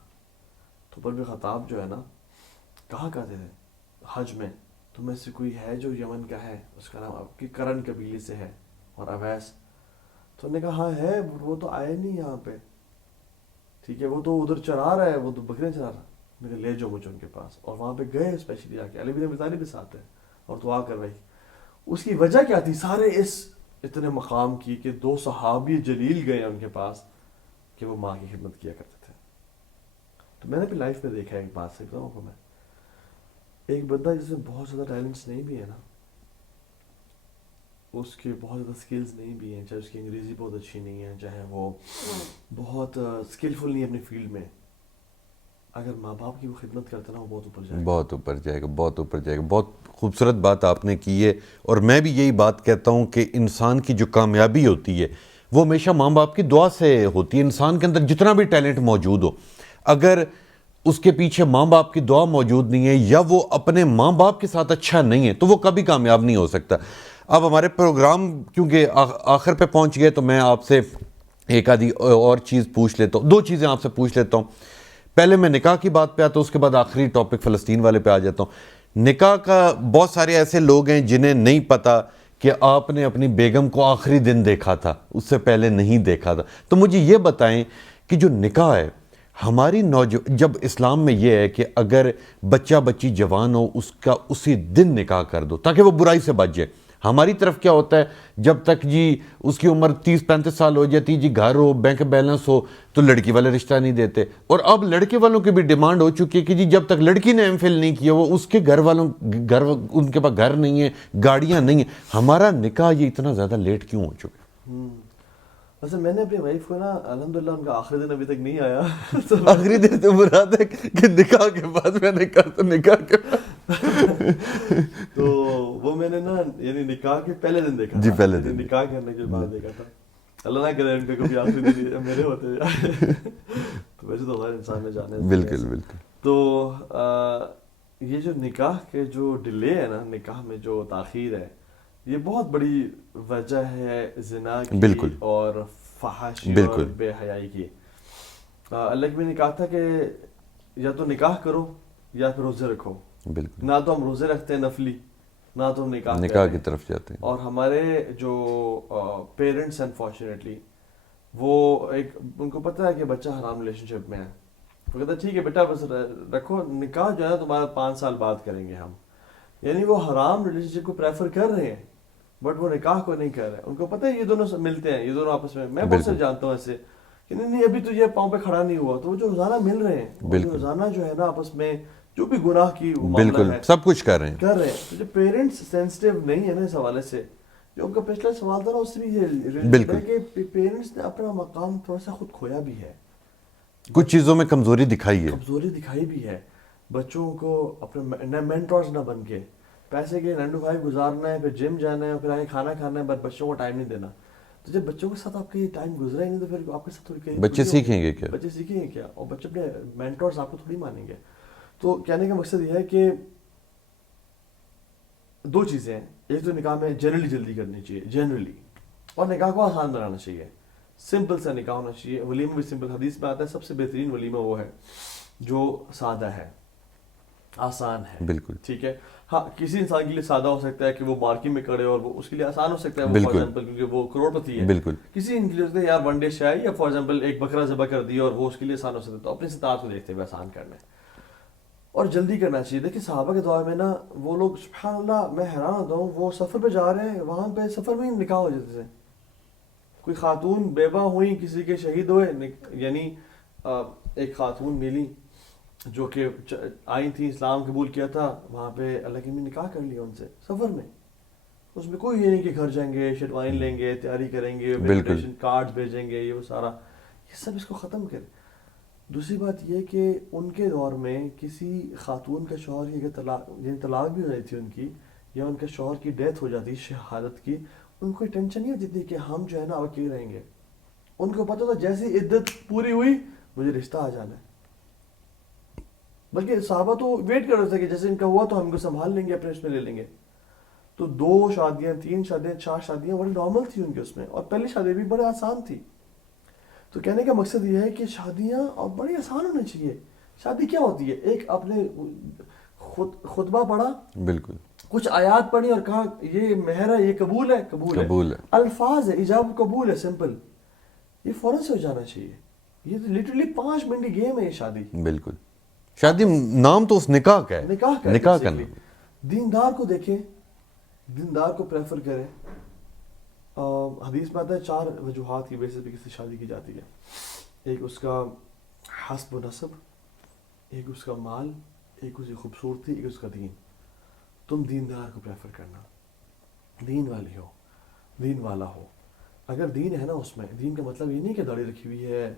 تو عمر بن خطاب جو ہے نا کہا کرتے تھے حج میں، تم میں سے کوئی ہے جو یمن کا ہے، اس کا نام آپ کی کرن قبیلے سے ہے اور اویس. تو انہوں نے کہا ہاں ہے، وہ تو آئے نہیں یہاں پہ، ٹھیک ہے، وہ تو ادھر چرا رہا ہے، وہ تو بکرے چرا رہا. میں لے جاؤ مجھے ان کے پاس. اور وہاں پہ گئے اسپیشلی جا کے، علی بن ابی طالب بھی ساتھ ہے اور دعا کروائی. اس کی وجہ کیا تھی؟ سارے اس اتنے مقام کی کہ دو صحابی جلیل گئے ان کے پاس کہ وہ ماں کی خدمت کیا کرتے تھے. تو میں نے بھی لائف میں دیکھا ہے، ایک بات سے بتاؤں آپ کو، میں ایک بندہ جس میں بہت زیادہ ٹیلنٹس نہیں بھی ہے نا، اس کے بہت زیادہ سکلز نہیں بھی ہیں، چاہے اس کی انگریزی بہت اچھی نہیں ہے، چاہے وہ بہت اسکلفل نہیں ہے اپنی فیلڈ میں، اگر ماں باپ کی وہ خدمت کرتا نا وہ بہت اوپر جائے گا. بہت اوپر جائے گا، بہت اوپر جائے گا. بہت خوبصورت بات آپ نے کی ہے. اور میں بھی یہی بات کہتا ہوں کہ انسان کی جو کامیابی ہوتی ہے وہ ہمیشہ ماں باپ کی دعا سے ہوتی ہے. انسان کے اندر جتنا بھی ٹیلنٹ موجود ہو، اگر اس کے پیچھے ماں باپ کی دعا موجود نہیں ہے یا وہ اپنے ماں باپ کے ساتھ اچھا نہیں ہے تو وہ کبھی کامیاب نہیں ہو سکتا. اب ہمارے پروگرام کیونکہ آخر پہ پہنچ گئے تو میں آپ سے ایک آدھی اور چیز پوچھ لیتا ہوں، دو چیزیں آپ سے پوچھ لیتا ہوں. پہلے میں نکاح کی بات پہ آتا ہوں، اس کے بعد آخری ٹاپک فلسطین والے پہ آ جاتا ہوں. نکاح کا بہت سارے ایسے لوگ ہیں جنہیں نہیں پتا کہ آپ نے اپنی بیگم کو آخری دن دیکھا تھا، اس سے پہلے نہیں دیکھا تھا. تو مجھے یہ بتائیں کہ جو نکاح ہے ہماری جب اسلام میں یہ ہے کہ اگر بچہ بچی جوان ہو اس کا اسی دن نکاح کر دو تاکہ وہ برائی سے بچ جائے. ہماری طرف کیا ہوتا ہے, جب تک جی اس کی عمر 30-35 سال ہو جاتی, جی گھر ہو, بینک بیلنس ہو, تو لڑکی والے رشتہ نہیں دیتے. اور اب لڑکے والوں کی بھی ڈیمانڈ ہو چکی ہے کہ جی جب تک لڑکی نے ایم فل نہیں کیا, وہ اس کے گھر والوں ان کے پاس گھر نہیں ہے, گاڑیاں نہیں ہیں. ہمارا نکاح یہ اتنا زیادہ لیٹ کیوں ہو چکا ہے؟ ویسے میں نے اپنی وائف کو نا الحمدللہ ان کا آخری دن ابھی تک نہیں آیا. آخری دن تو مراد ہے کہ نکاح کے بعد میں نے کہا تو نکاح کے تو وہ میں نے نا یعنی نکاح کے پہلے دن دیکھا جی, پہلے دن نکاح کرنے کے بعد دیکھا تھا. اللہ نہ کرے ان کا کبھی آخری دن میرے ہوتے جائے. تو ویسے تو ہر انسان نے جانے. بالکل بالکل. تو یہ جو نکاح کے جو ڈیلے ہے نا, نکاح میں جو تاخیر ہے, یہ بہت بڑی وجہ ہے زنا کی بالکل. اور فحاشی بالکل. اور بے حیائی کی. اللہ کے نے کہا تھا کہ یا تو نکاح کرو یا پھر روزے رکھو. بالکل. نہ تو ہم روزے رکھتے ہیں نفلی, نہ تو ہم نکاح کی طرف جاتے ہیں. اور ہمارے جو پیرنٹس انفارچونیٹلی وہ ایک ان کو پتہ ہے کہ بچہ حرام ریلیشن شپ میں ہے, وہ کہتا ہے ٹھیک ہے بیٹا بس رکھو, نکاح جو ہے نا تمہارا 5 سال بعد کریں گے ہم. یعنی وہ حرام ریلیشن شپ کو پریفر کر رہے ہیں بٹ وہ نکاح کو نہیں کر رہے. ان کو پتہ ہے یہ دونوں ملتے ہیں, یہ دونوں آپس میں بہت سے جانتا ہوں ایسے کہ نہیں ابھی تو یہ پاؤں پہ کھڑا نہیں ہوا, تو وہ جو روزانہ مل رہے ہیں, وہ روزانہ جو ہے نا آپس میں جو بھی گناہ کی بالکل سب کچھ کر رہے ہیں. تو جو پیرنٹس سینسٹیو نہیں ہے نا اس حوالے سے, جو ان کا پچھلا سوال تھا نا اس سے بھی یہ کہ پیرنٹس نے اپنا مقام تھوڑا سا خود کھویا بھی ہے, کچھ چیزوں میں کمزوری دکھائی بھی ہے. بچوں کو اپنے مینٹورز نہ بن کے پیسے کے 9 to 5 گزارنا ہے, پھر جم جانا ہے, پھر آگے کھانا کھانا ہے, بٹ بچوں کو ٹائم نہیں دینا. تو جب بچوں کے ساتھ آپ کے ٹائم گزرا ہی نہیں تو پھر آپ کے ساتھ تھوڑی بچے سیکھیں گے کیا, اور بچے اپنے مینٹورز آپ کو تھوڑی مانیں گے. تو کہنے کا مقصد یہ ہے کہ 2 چیزیں ہیں. ایک تو نکاح میں جنرلی جلدی کرنی چاہیے جنرلی, اور نکاح کو آسان بنانا چاہیے, سمپل سا نکاح ہونا چاہیے. ولیمہ بھی سمپل, حدیث میں آتا ہے سب سے بہترین ولیمہ وہ ہے جو سادہ ہے, آسان ہے. بالکل ٹھیک ہے. ہاں کسی انسان کے لیے سادہ ہو سکتا ہے کہ وہ مارکیٹ میں کرے, اور وہ اس کے لیے آسان ہو سکتا ہے وہ فار ایگزامپل کیونکہ وہ کروڑ پتی ہے. بالکل. کسی ان کے لیے ہوتا ہے یار 1 ڈے شاید, یا فار ایگزامپل ایک بکرا ذبح کر دیا اور وہ اس کے لیے آسان ہو سکتا ہے. تو اپنی استطاعت کو دیکھتے ہوئے آسان کرنا ہے اور جلدی کرنا چاہیے. دیکھیں صحابہ کے دور میں نا وہ لوگ سبحان اللہ میں حیران ہوتا ہوں, وہ سفر پہ جا رہے ہیں, وہاں پہ سفر میں ہی نکاح ہو جاتے تھے. کوئی خاتون بیوہ ہوئی, کسی کے شہید ہوئے, یعنی ایک خاتون ملی جو کہ آئی تھی, اسلام قبول کیا تھا, وہاں پہ اللہ کے نے نکاح کر لیا ان سے سفر میں. اس میں کوئی یہ نہیں کہ گھر جائیں گے, شیروانی لیں گے, تیاری کریں گے, انویٹیشن کارڈ بھیجیں گے, یہ وہ سارا, یہ سب اس کو ختم کریں. دوسری بات یہ کہ ان کے دور میں کسی خاتون کا شوہر کی اگر طلاق بھی ہو رہی تھی ان کی, یا ان کے شوہر کی ڈیتھ ہو جاتی شہادت کی, ان کو ٹینشن نہیں ہوتی تھی کہ ہم جو ہے نا اب اکیلے رہیں گے. ان کو پتہ تھا جیسی عدت پوری ہوئی مجھے رشتہ آ جانا ہے. بلکہ صحابہ تو ویٹ کر رہے تھے کہ جیسے ان کا ہوا تو ہم کو سنبھال لیں گے, اپنے اس میں لے لیں گے. تو 2 شادیاں 3 شادیاں 4 شادیاں بڑی نارمل تھی ان کے اس میں, اور پہلی شادی بھی بڑے آسان تھی. تو کہنے کا مقصد یہ ہے کہ شادیاں اور بڑی آسان ہونی چاہیے. شادی کیا ہوتی ہے, ایک اپنے خطبہ پڑھا, بالکل کچھ آیات پڑھی اور کہا یہ مہر ہے, یہ قبول ہے, الفاظ ہے, ایجاب قبول ہے, سمپل, یہ فوراً سے ہو جانا چاہیے. یہ لٹرلی 5 منٹ کی گیم ہے یہ شادی. بالکل. شادی نام تو اس نکاح کا ہے, نکاح کا نام. دیندار کو دیکھیں, دیندار کو پریفر کریں. حدیث میں آتا ہے 4 وجوہات کی بیسس پہ کسی شادی کی جاتی ہے. ایک اس کا حسب و نسب, ایک اس کا مال, ایک اس کی خوبصورتی, ایک اس کا دین. تم دیندار کو پریفر کرنا, دین والی ہو, دین والا ہو. اگر دین ہے نا اس میں, دین کا مطلب یہ نہیں کہ داڑھی رکھی ہوئی ہے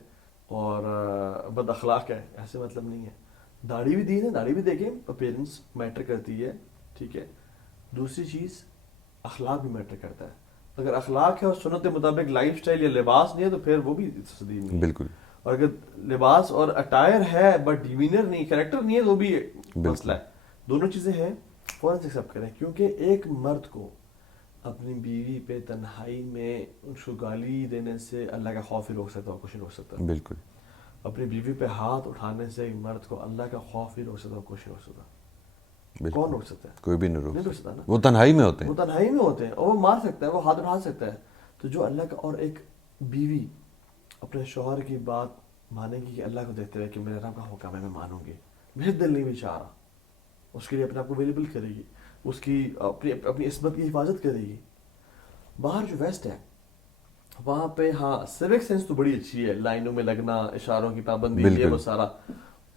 اور بد اخلاق ہے, ایسے مطلب نہیں ہے. داڑھی بھی دین ہے, داڑھی بھی دیکھیں, اپیرنس میٹر کرتی ہے, ٹھیک ہے. دوسری چیز اخلاق بھی میٹر کرتا ہے. اگر اخلاق ہے اور سنت کے مطابق لائف سٹائل یا لباس نہیں ہے تو پھر وہ بھی دین نہیں ہے. بالکل. اور اگر لباس اور اٹائر ہے بٹ ڈیمینر نہیں, کریکٹر نہیں ہے, تو بھی مسئلہ ہے. دونوں چیزیں ہیں, فوراً سے ایکسیپٹ کریں. کیونکہ ایک مرد کو اپنی بیوی پہ تنہائی میں اس کو گالی دینے سے اللہ کا خوف ہی روک سکتا ہے, اور کچھ نہیں روک سکتا. بالکل. اپنی بیوی پہ ہاتھ اٹھانے سے ایک مرد کو اللہ کا خوف ہی روک سکتا ہے, اور کچھ نہیں روک سکتا. کون روک سکتا ہے؟ کوئی بھی نہیں روک سکتا نا. وہ تنہائی میں ہوتے ہیں, وہ تنہائی میں ہوتے ہیں, اور وہ مار سکتا ہے, وہ ہاتھ اٹھا سکتا ہے. تو جو اللہ کا, اور ایک بیوی اپنے شوہر کی بات مانے گی کہ اللہ کو دیکھتے ہوئے کہ میرے رب کا حکم ہے میں مانوں گی, میرے دل نہیں بھی چاہ رہا, اس کے لیے اپنے آپ کو اویلیبل کرے گی. اس کی اپنی عصمت کی حفاظت کرے گی. باہر جو ویسٹ ہے وہاں پہ ہاں سیوک سینس تو بڑی اچھی ہے, لائنوں میں لگنا, اشاروں کی پابندی, یہ وہ سارا.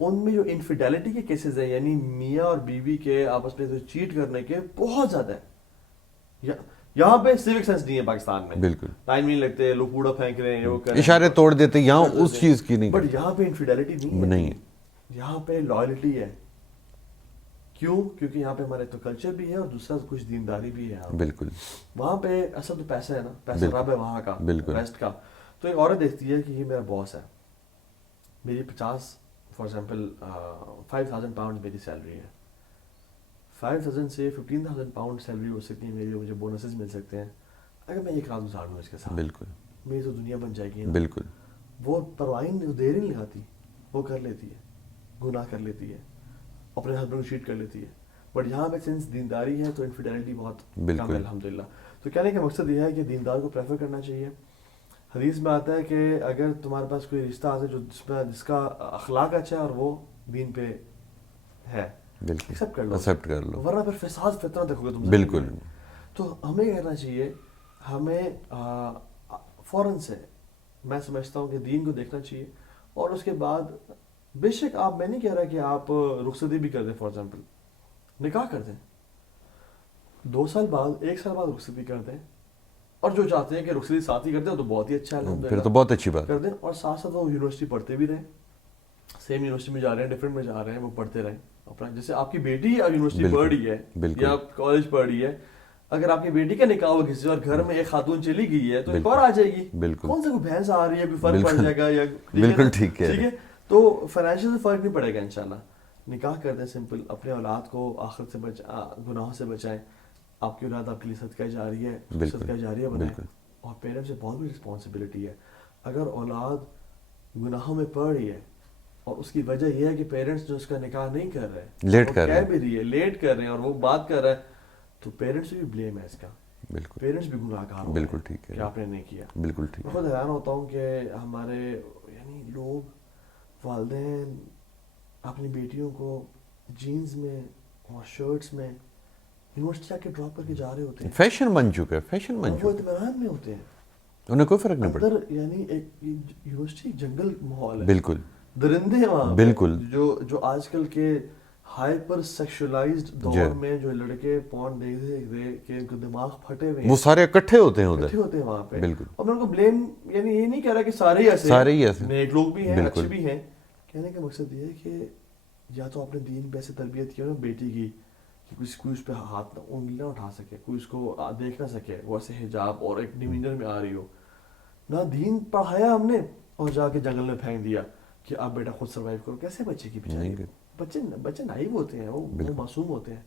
ان میں جو انفیڈیلٹی کے کیسز ہیں, یعنی میاں اور بیوی کے آپس میں چیٹ کرنے کے, بہت زیادہ ہے. یہاں پہ سیوک سینس نہیں ہے پاکستان میں, بالکل ٹائم نہیں لگتے, لوگ کوڑا پھینک رہے ہیں, وہ کر رہے ہیں, اشارے توڑ دیتے, یہاں اس چیز کی نہیں. بٹ یہاں پہ انفیڈیلٹی نہیں ہے, یہاں پہ لائلٹی ہے. کیوں؟ کیونکہ یہاں پہ ہمارا تو کلچر بھی ہے اور دوسرا کچھ دینداری بھی ہے. بالکل وہاں پہ اصل تو پیسہ ہے نا, پیسہ رب ہے وہاں کا, ویسٹ کا. تو ایک عورت دیکھتی ہے کہ یہ میرا باس ہے, میری 50 فار ایگزامپل 5,000 پاؤنڈ میری سیلری ہے, 5,000 سے 15,000 پاؤنڈ سیلری ہو سکتی ہے میری, مجھے بونسز مل سکتے ہیں. اگر میں ایک رات گزار لوں اس کے ساتھ, بالکل میری تو دنیا بن جائے گی. بالکل وہ پرواہ نہیں, دیر ہی نہیں لگاتی, وہ کر لیتی ہے, گناہ کر لیتی ہے, اپنے ہسبینڈ کو چیٹ کر لیتی ہے. بٹ یہاں پہ سنس دینداری ہے تو انفیڈیلٹی بہت کم ہے الحمدللہ. تو کہنے کا مقصد یہ ہے کہ دیندار کو پریفر کرنا چاہیے. حدیث میں آتا ہے کہ اگر تمہارے پاس کوئی رشتہ آتا ہے جس کا اخلاق اچھا ہے اور وہ دین پہ ہے, ایکسیپٹ کر لو, ورنہ پھر فساد فتنہ دیکھو گے تم. بالکل. تو ہمیں کہنا چاہیے, ہمیں فوراً سے میں سمجھتا ہوں کہ دین کو دیکھنا چاہیے. اور اس کے بعد بے شک آپ, میں نہیں کہہ رہا کہ آپ رخصتی بھی کر دیں, فار ایگزامپل نکاح کر دیں, 2 سال بعد 1 سال بعد رخصتی کر دیں, اور جو چاہتے ہیں کہ رخصتی ساتھ ہی کرتے ہیں تو بہت ہی اچھا ہے, پھر تو بہت اچھی بات کر دیں. اور ساتھ ساتھ وہ یونیورسٹی پڑھتے بھی رہیں, سیم یونیورسٹی میں جا رہے ہیں, ڈفرینٹ میں جا رہے ہیں, وہ پڑھتے رہیں اپنا. جیسے آپ کی بیٹی یونیورسٹی پڑھ رہی ہے یا کالج پڑھ رہی ہے, اگر آپ کی بیٹی کا نکاح ہو کسی اور گھر میں ایک خاتون چلی گئی ہے تو ایک اور آ جائے گی, کون سا کوئی بھینس آ رہی ہے, کوئی فرق پڑ جائے گا یا بالکل ٹھیک ہے. تو فائنینشیل سے فرق نہیں پڑے گا انشاءاللہ. نکاح کر دیں سمپل, اپنے اولاد کو آخرت سے گناہوں سے بچائیں. آپ کی اولاد آپ کے لیے صدقہ جاریہ ہے, صدقہ جاریہ بنائیں. اور پیرنٹس سے بہت بڑی رسپانسبلٹی ہے. اگر اولاد گناہوں میں پڑ رہی ہے اور اس کی وجہ یہ ہے کہ پیرنٹس جو اس کا نکاح نہیں کر رہے, لیٹ کر رہے ہیں, لیٹ کر رہے ہیں, اور وہ بات کر رہا ہے, تو پیرنٹس بھی بلیم ہے اس کا. بالکل پیرنٹس بھی گناہ گار ہو بالکل ٹھیک ہے کہ آپ نے نہیں کیا. بالکل ٹھیک. میں خود حیران ہوتا ہوں کہ ہمارے یعنی لوگ والدین اپنی بیٹیوں کو جینز میں اور شرٹس میں یونیورسٹی آ کے ڈراپ کر کے جا رہے ہوتے ہیں. فیشن بن چکا ہے, فیشن بن چکا ہے. وہ اطمینان میں ہوتے ہیں, انہیں کوئی فرق نہیں پڑتا. اندر یعنی ایک یونیورسٹی جنگل ماحول ہے, بالکل درندے ہیں وہاں, بالکل, جو آج کل کے ہائپر سیکشولائزڈ دور میں جو لڑکے پورن دیکھ کے ان کے دماغ پھٹے ہوئے ہیں, وہ سارے اکٹھے ہوتے ہیں ادھر, اکٹھے ہوتے ہیں وہاں پہ. بالکل. اور میں ان کو بلیم یعنی یہ نہیں کہہ رہا کہ سارے ہی ایسے, نیک لوگ بھی ہیں, اچھے بھی ہیں. کہنے کا مقصد یہ ہے کہ یا تو آپ نے دین پہ ایسے تربیت کی نا بیٹی کی کہ کوئی اس پہ ہاتھ انگلی نہ اٹھا سکے, کوئی اس کو دیکھ نہ سکے, وہ ایسے حجاب اور ایک ڈیمینر میں آ رہی ہو. نہ دین پڑھایا ہم نے اور جا کے جنگل میں پھینک دیا کہ آپ بیٹا خود سروائیو کرو. کیسے بچے کی بچائی, بچے نائب ہوتے ہیں, وہ معصوم ہوتے ہیں.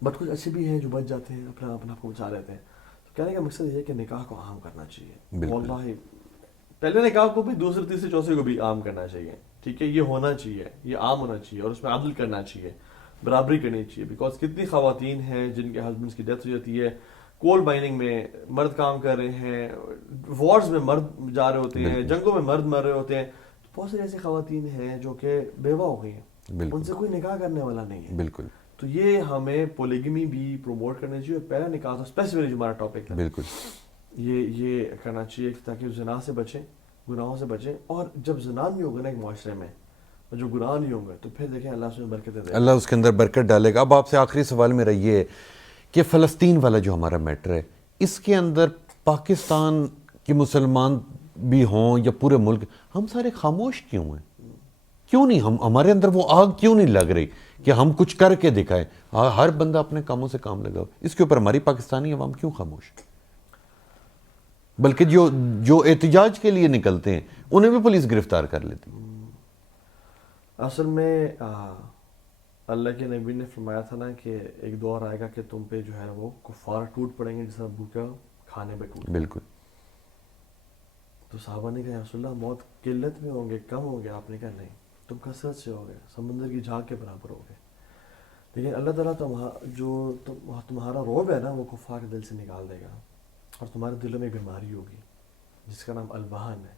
بٹ کچھ اچھے بھی ہیں جو بچ جاتے ہیں, اپنا آپ کو بچا لیتے ہیں. تو کہنے کا مقصد یہ ہے کہ نکاح کو عام کرنا چاہیے. واللہ پہلے نکاح کو بھی, دوسرے تیسرے چوتھے کو بھی عام کرنا چاہیے. ٹھیک ہے, یہ ہونا چاہیے, یہ عام ہونا چاہیے, اور اس میں عدل کرنا چاہیے, برابری کرنی چاہیے. بیکاز کتنی خواتین ہیں جن کے ہسبینڈس کی ڈیتھ ہو جاتی ہے, کول مائننگ میں مرد کام کر رہے ہیں, وارز میں مرد جا رہے ہوتے ہیں, جنگوں میں مرد مر رہے ہوتے ہیں. بہت ساری ایسی خواتین ہیں جو کہ بیوہ ہو گئی ہیں, ان سے کوئی نکاح کرنے والا نہیں ہے. بالکل. تو یہ ہمیں پولیگمی بھی پروموٹ کرنا چاہیے. پہلا نکاح تو اسپیسیفکلی جو ہمارا ٹاپک ہے, بالکل یہ کرنا چاہیے تاکہ زنا سے بچیں, گناہوں سے بچیں. اور جب زنا نہیں ہوگا نا ایک معاشرے میں, جو گناہ نہیں ہوں گے, تو پھر دیکھیں اللہ اس میں برکت دے گا, اللہ اس کے اندر برکت ڈالے گا. اب آپ سے آخری سوال میرا یہ ہے کہ فلسطین والا جو ہمارا میٹر ہے, اس کے اندر پاکستان کے مسلمان بھی ہوں یا پورے ملک, ہم سارے خاموش کیوں ہیں؟ کیوں نہیں, ہمارے اندر وہ آگ کیوں نہیں لگ رہی کہ ہم کچھ کر کے دکھائیں؟ ہر بندہ اپنے کاموں سے کام لگا. اس کے اوپر ہماری پاکستانی عوام کیوں خاموش؟ بلکہ جو احتجاج کے لیے نکلتے ہیں انہیں بھی پولیس گرفتار کر لیتی. اصل میں اللہ کے نبی نے فرمایا تھا نا کہ ایک دور آئے گا کہ تم پہ جو ہے وہ کفار ٹوٹ پڑیں گے جیسا بھوکا کھانے پہ ٹوٹ. بالکل. تو صحابہ نے کہا رسول اللہ بہت قلت میں ہوں گے, کم ہوں گے؟ آپ نے کہا نہیں, تم کثرت سے ہو گئے, سمندر کی جھاگ کے برابر ہو گئے. لیکن اللہ تعالیٰ جو تمہارا رعب ہے نا وہ کفار کے دل سے نکال دے گا, اور تمہارے دلوں میں ایک بیماری ہوگی جس کا نام الوہن ہے.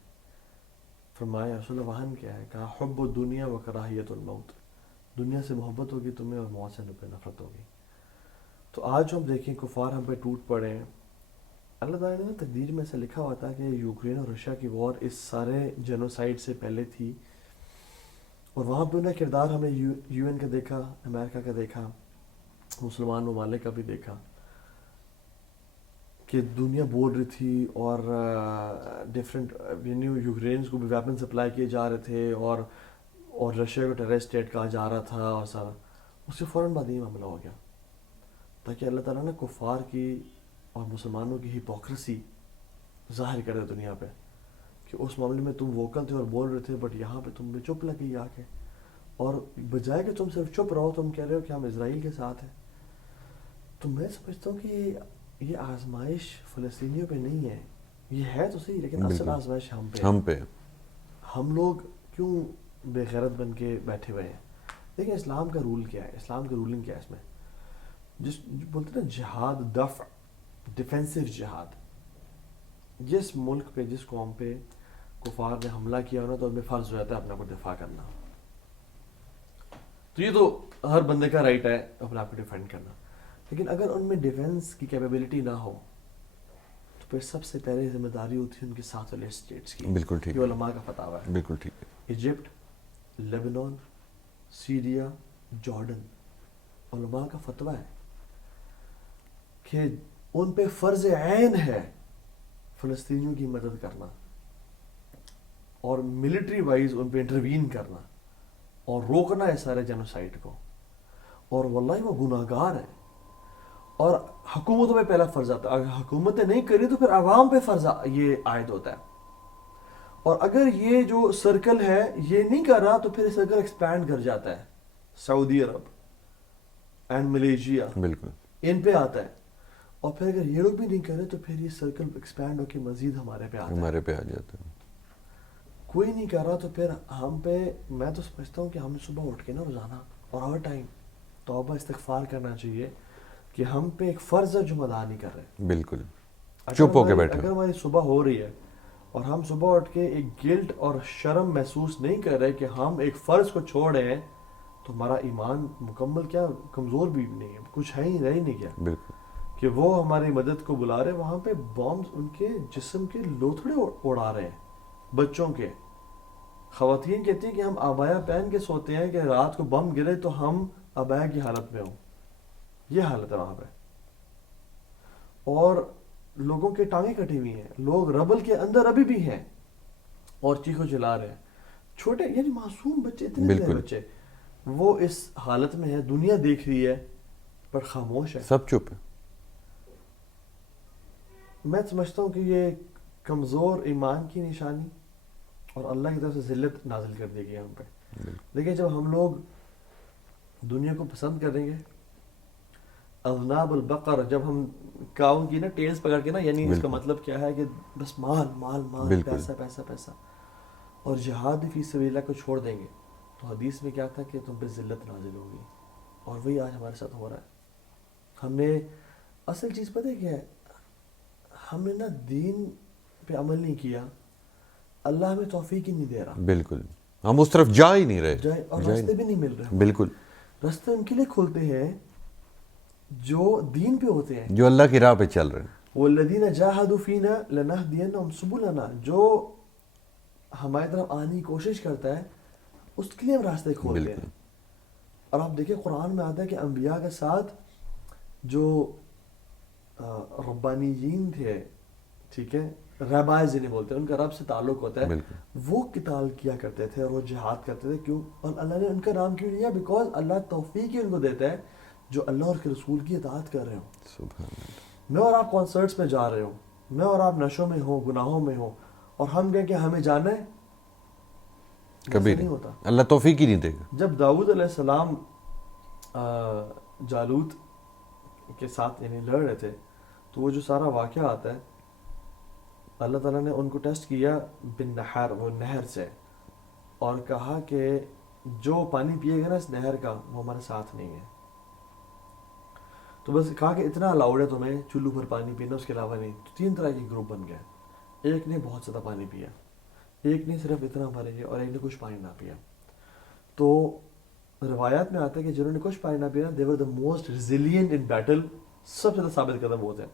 فرمایا رسول اللہ وہن کیا ہے؟ کہا حب الدنیا و کراہیت الموت, دنیا سے محبت ہوگی تمہیں اور موت سے نفرت ہوگی. تو آج ہم دیکھیں کفار ہم پہ ٹوٹ پڑے ہیں. اللہ تعالیٰ نے تقدیر میں ایسا لکھا ہوا تھا کہ یوکرین اور رشیا کی وار اس سارے جنوسائڈ سے پہلے تھی, اور وہاں پہ انہیں کردار ہم نے یو این کا دیکھا, امریکہ کا دیکھا, مسلمان ممالک کا بھی دیکھا کہ دنیا بول رہی تھی, اور ڈفرینٹ یوکرینس کو بھی ویپن سپلائی کیے جا رہے تھے, اور رشیا کو ٹیرر اسٹیٹ کہا جا رہا تھا, اور سارا اس کے فوراً بعد یہ معاملہ ہو گیا, تاکہ اللہ تعالیٰ نے کفار کی اور مسلمانوں کی ہپوکریسی ظاہر کر دے دنیا پہ کہ اس معاملے میں تم ووکل تھے اور بول رہے تھے, بٹ یہاں پہ تم بھی چپ لگی آ کے, اور بجائے کہ تم صرف چپ رہو تم کہہ رہے ہو کہ ہم اسرائیل کے ساتھ ہیں. تو میں سمجھتا ہوں کہ یہ آزمائش فلسطینیوں پہ نہیں ہے, یہ ہے تو صحیح, لیکن اصل آزمائش ہم پہ. ہم لوگ کیوں بے غیرت بن کے بیٹھے ہوئے ہیں؟ دیکھیں اسلام کا رول کیا ہے, اسلام کا رولنگ کیا ہے اس میں, جس بولتے ہیں نا جہاد دفع, ڈیفینسو جہاد. جس ملک پہ جس قوم پہ کفار نے حملہ کیا ہونا تو ان میں فرض ہو جاتا ہے اپنے کو دفاع کرنا. تو یہ تو ہر بندے کا رائٹ ہے اپنے آپ کو ڈیفینڈ کرنا, لیکن اگر ان میں ڈیفینس کی کیپیبلٹی نہ ہو تو پھر سب سے پہلے ذمہ داری ہوتی ہے ان کے ساتھ والے اسٹیٹس کی. بالکل ٹھیک, یہ علماء کا فتاویٰ ہے. بالکل ٹھیک ہے. ایجپٹ, لیبنان, سیریا, جارڈن, علماء کا فتویٰ ہے کہ ان پہ فرض عین ہے فلسطینیوں کی مدد کرنا, اور ملٹری وائز ان پہ انٹروین کرنا, اور روکنا ہے سارے جنوسائڈ کو. اور واللہ وہ گناہگار ہیں, اور حکومتوں پہ پہلا فرض آتا ہے. اگر حکومتیں نہیں کری تو پھر عوام پہ فرض یہ عائد ہوتا ہے, اور اگر یہ جو سرکل ہے یہ نہیں کر رہا تو پھر یہ سرکل ایکسپینڈ کر جاتا ہے. سعودی عرب اینڈ ملیشیا بالکل ان پہ آتا ہے, اور پھر اگر یہ لوگ بھی نہیں کرے تو پھر یہ سرکل ایکسپینڈ ہو کے مزید ہمارے پہ آتا ہے. ہمارے پہ آ جاتا ہے. کوئی نہیں کر رہا تو پھر ہم پہ, میں تو سمجھتا ہوں کہ ہم صبح اٹھ کے نا روزانہ اور ہر ٹائم توبہ استغفار کرنا چاہیے کہ ہم پہ ایک فرض ہے جو ہم ادا نہیں کر رہے. بالکل چپ ہو کے بیٹھے. اگر ہماری صبح ہو رہی ہے اور ہم صبح اٹھ کے ایک گلٹ اور شرم محسوس نہیں کر رہے کہ ہم ایک فرض کو چھوڑ رہے ہیں, تو ہمارا ایمان مکمل کیا کمزور بھی نہیں ہے, کچھ ہے ہی رہ نہیں گیا. بالکل کہ وہ ہماری مدد کو بلا رہے, وہاں پہ بامز ان کے جسم کے لوتھڑے اڑا رہے ہیں بچوں کے. خواتین کہتی ہیں کہ ہم عبایا پہن کے سوتے ہیں کہ رات کو بم گرے تو ہم عبایا کی حالت میں ہوں. یہ حالت ہے وہاں پہ, اور لوگوں کے ٹانگیں کٹی ہوئی ہیں, لوگ ربل کے اندر ابھی بھی ہیں اور چیخو چلا رہے ہیں. چھوٹے یعنی معصوم بچے, اتنے سے بچے وہ اس حالت میں ہے, دنیا دیکھ رہی ہے پر خاموش ہے, سب چپ ہے. میں سمجھتا ہوں کہ یہ کمزور ایمان کی نشانی اور اللہ کی طرف سے ذلت نازل کر دی گئی ہم پہ. لیکن جب ہم لوگ دنیا کو پسند کریں گے, اذناب البقر, جب ہم کاؤں کی نا ٹیلز پکڑ کے نا, یعنی اس کا مطلب کیا ہے کہ بس مال مال مال, پیسہ پیسہ پیسہ, اور جہاد فی سبیل اللہ کو چھوڑ دیں گے, تو حدیث میں کیا تھا کہ تم پہ ذلت نازل ہوگی. اور وہی آج ہمارے ساتھ ہو رہا ہے. ہم نے اصل چیز پتہ ہے کیا ہے, ہم نے نا دین پہ عمل نہیں کیا, اللہ ہمیں توفیق ہی نہیں دے رہا. بالکل ہم اس طرف جا ہی نہیں رہے, اور راستے بھی نہیں مل رہے. بالکل راستے ان کے لیے کھلتے ہیں جو دین پہ ہوتے ہیں, جو اللہ کی راہ پہ چل رہے ہیں. والذین جاہدوا فینا لنہدینہم سبلنا, جو ہماری طرف آنے کی کوشش کرتا ہے اس کے لیے ہم راستے کھولتے ہیں. اور آپ دیکھیں قرآن میں آتا ہے کہ انبیاء کے ساتھ جو ربانیین تھے, ٹھیک ہے, ربائے جنہیں بولتے ہیں, ان کا رب سے تعلق ہوتا ہے, وہ قتال کیا کرتے تھے اور وہ جہاد کرتے تھے. کیوں؟ اور اللہ نے ان کا نام کیوں لیا؟ بیکاز اللہ توفیق ہی ان کو دیتا ہے جو اللہ اور اس کے رسول کی اطاعت کر رہے ہوں. سبحان اللہ. میں اور آپ کانسرٹس میں جا رہے ہوں, میں اور آپ نشوں میں ہوں, گناہوں میں ہوں, اور ہم کہیں کہ ہمیں جانا ہے, کبھی نہیں ہوتا. اللہ توفیق ہی نہیں دے گا. جب داؤد علیہ السلام جالوت کے ساتھ یعنی لڑ رہے تھے, تو وہ جو سارا واقعہ آتا ہے, اللہ تعالیٰ نے ان کو ٹیسٹ کیا بن نہر, وہ نہر سے, اور کہا کہ جو پانی پیے گا نا اس نہر کا وہ ہمارے ساتھ نہیں ہے. تو بس کہا کہ اتنا الاؤڈ ہے تمہیں چلو پر پانی پینا, اس کے علاوہ نہیں. تو 3 طرح کے گروپ بن گئے. ایک نے بہت زیادہ پانی پیا, ایک نے صرف اتنا بھرے, اور ایک نے کچھ پانی نہ پیا. تو روایات میں آتا ہے کہ جنہوں نے کچھ پانی نہ پینا they were the most resilient in battle. سب سے زیادہ ثابت قدم وہ تھے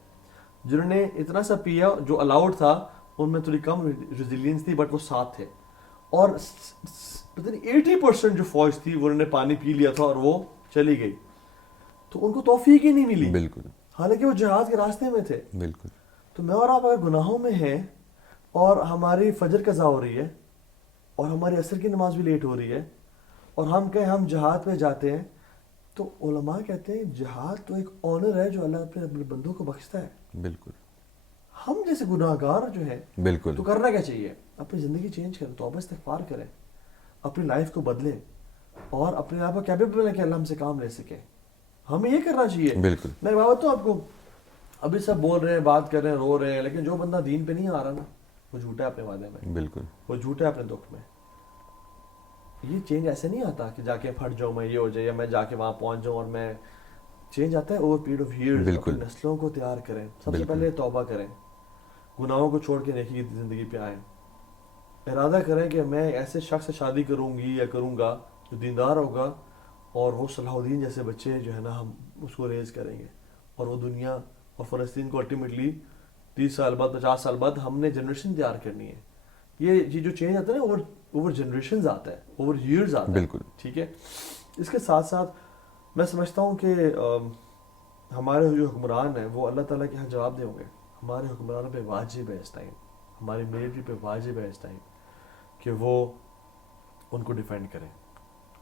جنہوں نے اتنا سا پیا جو الاؤڈ تھا, ان میں تھوڑی کم ریزیلینس تھی بٹ وہ ساتھ تھے. اور پتہ نہیں 80% جو فوج تھی انہوں نے پانی پی لیا تھا اور وہ چلی گئی, تو ان کو توفیق ہی نہیں ملی, بالکل, حالانکہ وہ جہاد کے راستے میں تھے. بالکل. تو میں اور آپ اگر گناہوں میں ہیں اور ہماری فجر قضا ہو رہی ہے اور ہماری عصر کی نماز بھی لیٹ ہو رہی ہے اور ہم کہیں ہم جہاد پہ جاتے ہیں, تو علماء کہتے ہیں جہاد تو ایک آنر ہے جو اللہ اپنے بندوں کو بخشتا ہے. بالکل. ہم جیسے گناہ گار جو ہیں بالکل. تو کرنا کیا چاہیے؟ اپنی زندگی چینج کریں, توبہ استغفار کریں, اپنی لائف کو بدلیں اور اپنے آپ کو کیپیبل ہے کہ اللہ ہم سے کام لے سکے. ہمیں یہ کرنا چاہیے. بالکل. میں بات تو آپ کو ابھی سب بول رہے ہیں, بات کر رہے ہیں, رو رہے ہیں, لیکن جو بندہ دین پہ نہیں آ رہا نا وہ جھوٹا ہے اپنے وعدے میں, بالکل, وہ جھوٹا ہے اپنے دکھ میں. یہ چینج ایسے نہیں آتا کہ جا کے پھٹ جاؤں میں یہ ہو جائے یا میں جا کے وہاں پہنچ جاؤں, اور میں چینج آتا ہے اوور پیریڈ آف ایئرز. بالکل. اپنی نسلوں کو تیار کریں, سب سے بالکل. پہلے توبہ کریں, گناہوں کو چھوڑ کے نیکی کی زندگی پہ آئیں, ارادہ کریں کہ میں ایسے شخص سے شادی کروں گی یا کروں گا جو دیندار ہوگا, اور وہ صلاح الدین جیسے بچے جو ہے نا ہم اس کو ریز کریں گے, اور وہ دنیا اور فلسطین کو الٹیمیٹلی 30 سال بعد 50 سال بعد ہم نے جنریشن تیار کرنی ہے. یہ جو چینج آتا ہے نا اوور جنریشنز آتا ہے, اوور ایئرز آتا ہے. بالکل. ٹھیک ہے. اس کے ساتھ ساتھ میں سمجھتا ہوں کہ ہمارے جو حکمران ہیں وہ اللہ تعالیٰ کے یہاں جواب دیں گے. ہمارے حکمرانوں پہ واجب ہے اس ٹائم, ہماری ملٹری پہ واجب ہے اس ٹائم کہ وہ ان کو ڈیفینڈ کریں.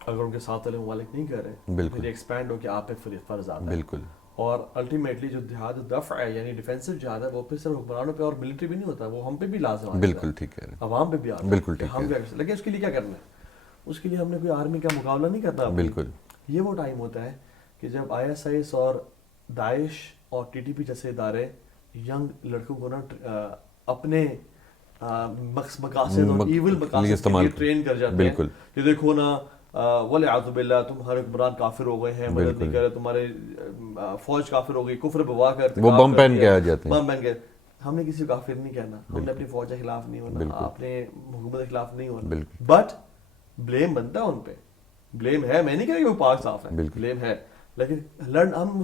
اگر ان کے ساتھ والے ممالک نہیں کر رہے, بالکل, پھر ایکسپینڈ ہو کہ آپ پہ فرض آتا ہے. بالکل. اور الٹیمیٹلی جو جہاد دفع ہے یعنی ڈیفینسو جہاد ہے, وہ پھر صرف حکمرانوں پہ اور ملٹری بھی نہیں ہوتا, وہ ہم پہ بھی لازم آتا ہے. بالکل ٹھیک ہے, عوام پہ بھی آتا ہے. بالکل ٹھیک ہم ہے. لیکن اس کے لیے کیا کرنا ہے؟ اس کے لیے ہم نے کوئی آرمی کا مقابلہ نہیں کرنا. بالکل. یہ وہ ٹائم ہوتا ہے کہ جب ISIS اور داعش اور TTP جیسے ادارے ینگ لڑکوں کو نا اپنے مقاصد اور ایول مقاصد کے لیے ٹرین کر جاتے ہیں. کہ دیکھو نا وَلِعَاذُ بِاللَّهِ تم ہر حکمران کافر ہو گئے ہیں, مدد نہیں کرے, تمہارے فوج کافر ہو گئی, کفر بوا کرتے, وہ بم پہن کے آ جاتے ہیں. بم پہن کے. ہم نے کسی کو کافر نہیں کہنا, ہم نے اپنی فوج کے خلاف نہیں ہونا, اپنے حکومت کے خلاف نہیں ہونا, بٹ بلیم بنتا ہے ان پہ. بلیم ہے, میں نہیں کہہ رہا کہ وہ پاک صاف ہے, بلیم ہے, لیکن ہم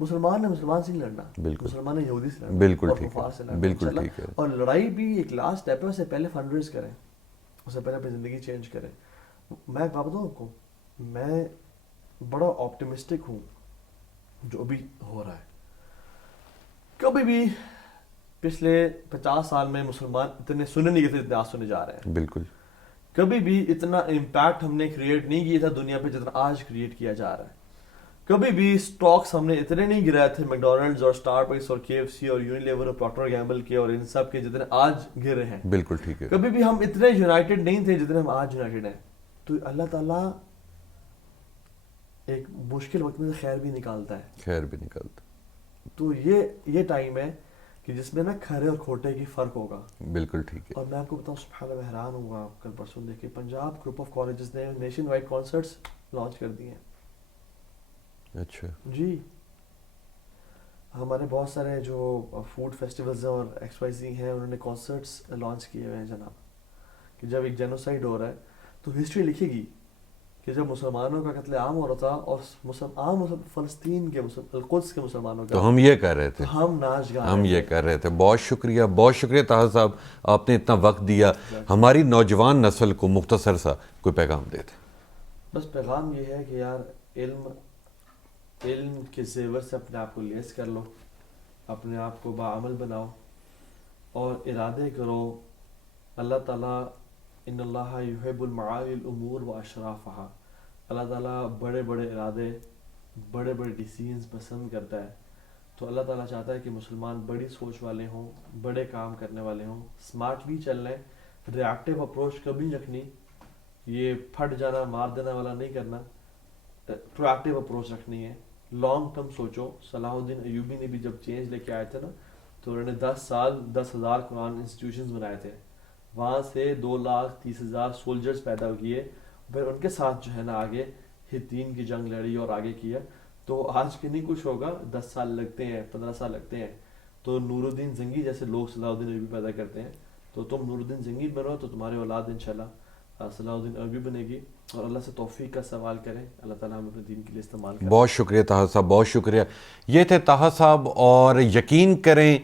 مسلمان نے مسلمان سے نہیں لڑنا, مسلمان نے یہودی سے لڑنا اور کفار سے لڑنا. اور لڑائی بھی ایک لاسٹ اسٹیپ ہے, اس سے پہلے فنڈ ریز کریں, اس سے پہلے اپنی زندگی چینج کریں. میں ایک بات بتاؤں آپ کو, میں بڑا آپٹیمسٹک ہوں جو ابھی ہو رہا ہے. کبھی بھی پچھلے 50 سال میں مسلمان اتنے سنے نہیں گئے تھے جتنے آج سنے جا رہے ہیں. بالکل. کبھی بھی اتنا امپیکٹ ہم نے کریٹ نہیں کیا تھا دنیا پہ جتنا آج کریٹ کیا جا رہا ہے. کبھی بھی سٹاکس ہم نے اتنے نہیں گرائے تھے میکڈونلڈز اور اسٹار بکس اور KFC اور یونیلیور اور پروکٹر گیمبل کے اور ان سب کے جتنے آج گر رہے ہیں. بالکل ٹھیک ہے. کبھی بھی ہم اتنے یونائٹڈ نہیں تھے جتنے ہم آج یونائٹڈ ہیں. تو اللہ تعالیٰ ایک مشکل وقت میں خیر بھی نکالتا ہے, خیر بھی نکالتا. تو یہ ٹائم ہے کہ جس میں نا کھرے اور کھوٹے کی فرق ہوگا. بالکل ٹھیک ہے. اور میں آپ کو بتاؤں سبحان اللہ, میں حیران ہوں گا. کل پرسوں دیکھیں پنجاب گروپ آف کالجز نے نیشن وائڈ کانسرٹس لانچ کر دیے ہیں. اچھا جی, ہمارے بہت سارے جو فوڈ فیسٹیولز ہیں اور XYZ ہیں انہوں نے کانسرٹس لانچ کیے ہوئے ہیں جناب. کہ جب ایک جینوسائیڈ ہو رہا ہے تو ہسٹری لکھے گی کہ جب مسلمانوں کا قتل عام ہو رہا تھا اور عام فلسطین کے القدس کے مسلمانوں کا, تو ہم یہ کر رہے تھے, ہم ناچ گا, ہم یہ کر رہے تھے. بہت شکریہ, بہت شکریہ طاہر صاحب, آپ نے اتنا وقت دیا. ہماری نوجوان نسل کو مختصر سا کوئی پیغام دیتے. بس پیغام یہ ہے کہ یار علم کے زیور سے اپنے آپ کو لیس کر لو, اپنے آپ کو باعمل بناؤ اور ارادے کرو. اللہ تعالیٰ ان اللہ یحب المعالی الامور و اشرافہا, اللہ تعالیٰ بڑے بڑے ارادے, بڑے بڑے ڈیسیژنز پسند کرتا ہے. تو اللہ تعالیٰ چاہتا ہے کہ مسلمان بڑی سوچ والے ہوں, بڑے کام کرنے والے ہوں, سمارٹلی چل رہے. ری ایکٹیو اپروچ کبھی نہیں رکھنی, یہ پھٹ جانا مار دینا والا نہیں کرنا. پرو ایکٹیو اپروچ رکھنی ہے, لانگ ٹرم سوچو. صلاح الدین ایوبی نے بھی جب چینج لے کے آئے تھے نا تو انہوں نے 10 سال 10,000 قرآن انسٹیٹیوشنز بنائے تھے, وہاں سے 2,30,000 سولجرز پیدا کیے, پھر ان کے ساتھ جو ہے نا آگے ہتین کی جنگ لڑی اور آگے کیا. تو آج کے نہیں کچھ ہوگا, 10 سال لگتے ہیں, 15 سال لگتے ہیں. تو نور الدین زنگی جیسے لوگ صلاح الدین ایوبی پیدا کرتے ہیں, تو تم نور الدین زنگی بنو تو تمہارے اولاد انشاءاللہ صلاح الدین عربی بنے گی، اور اللہ سے توفیق کا سوال کریں، اللہ تعالیٰ ہمیں اپنے دین کے لیے استعمال کریں. بہت شکریہ طاہر صاحب، بہت شکریہ. یہ تھے طاہر صاحب، اور یقین کریں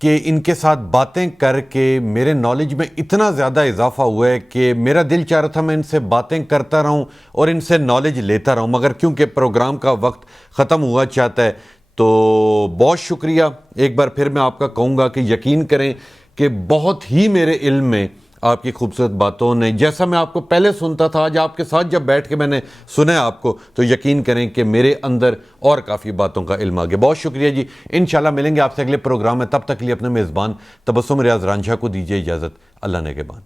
کہ ان کے ساتھ باتیں کر کے میرے نالج میں اتنا زیادہ اضافہ ہوا ہے کہ میرا دل چاہ رہا تھا میں ان سے باتیں کرتا رہوں اور ان سے نالج لیتا رہوں، مگر کیونکہ پروگرام کا وقت ختم ہوا چاہتا ہے تو بہت شکریہ. ایک بار پھر میں آپ کا کہوں گا کہ یقین کریں کہ بہت ہی میرے علم میں آپ کی خوبصورت باتوں نے، جیسا میں آپ کو پہلے سنتا تھا، آج آپ کے ساتھ جب بیٹھ کے میں نے سنا آپ کو، تو یقین کریں کہ میرے اندر اور کافی باتوں کا علم آ گیا. بہت شکریہ جی. انشاءاللہ ملیں گے آپ سے اگلے پروگرام میں، تب تک کے لیے اپنے میزبان تبسم ریاض رانجھا کو دیجیے اجازت. اللہ نگہبان.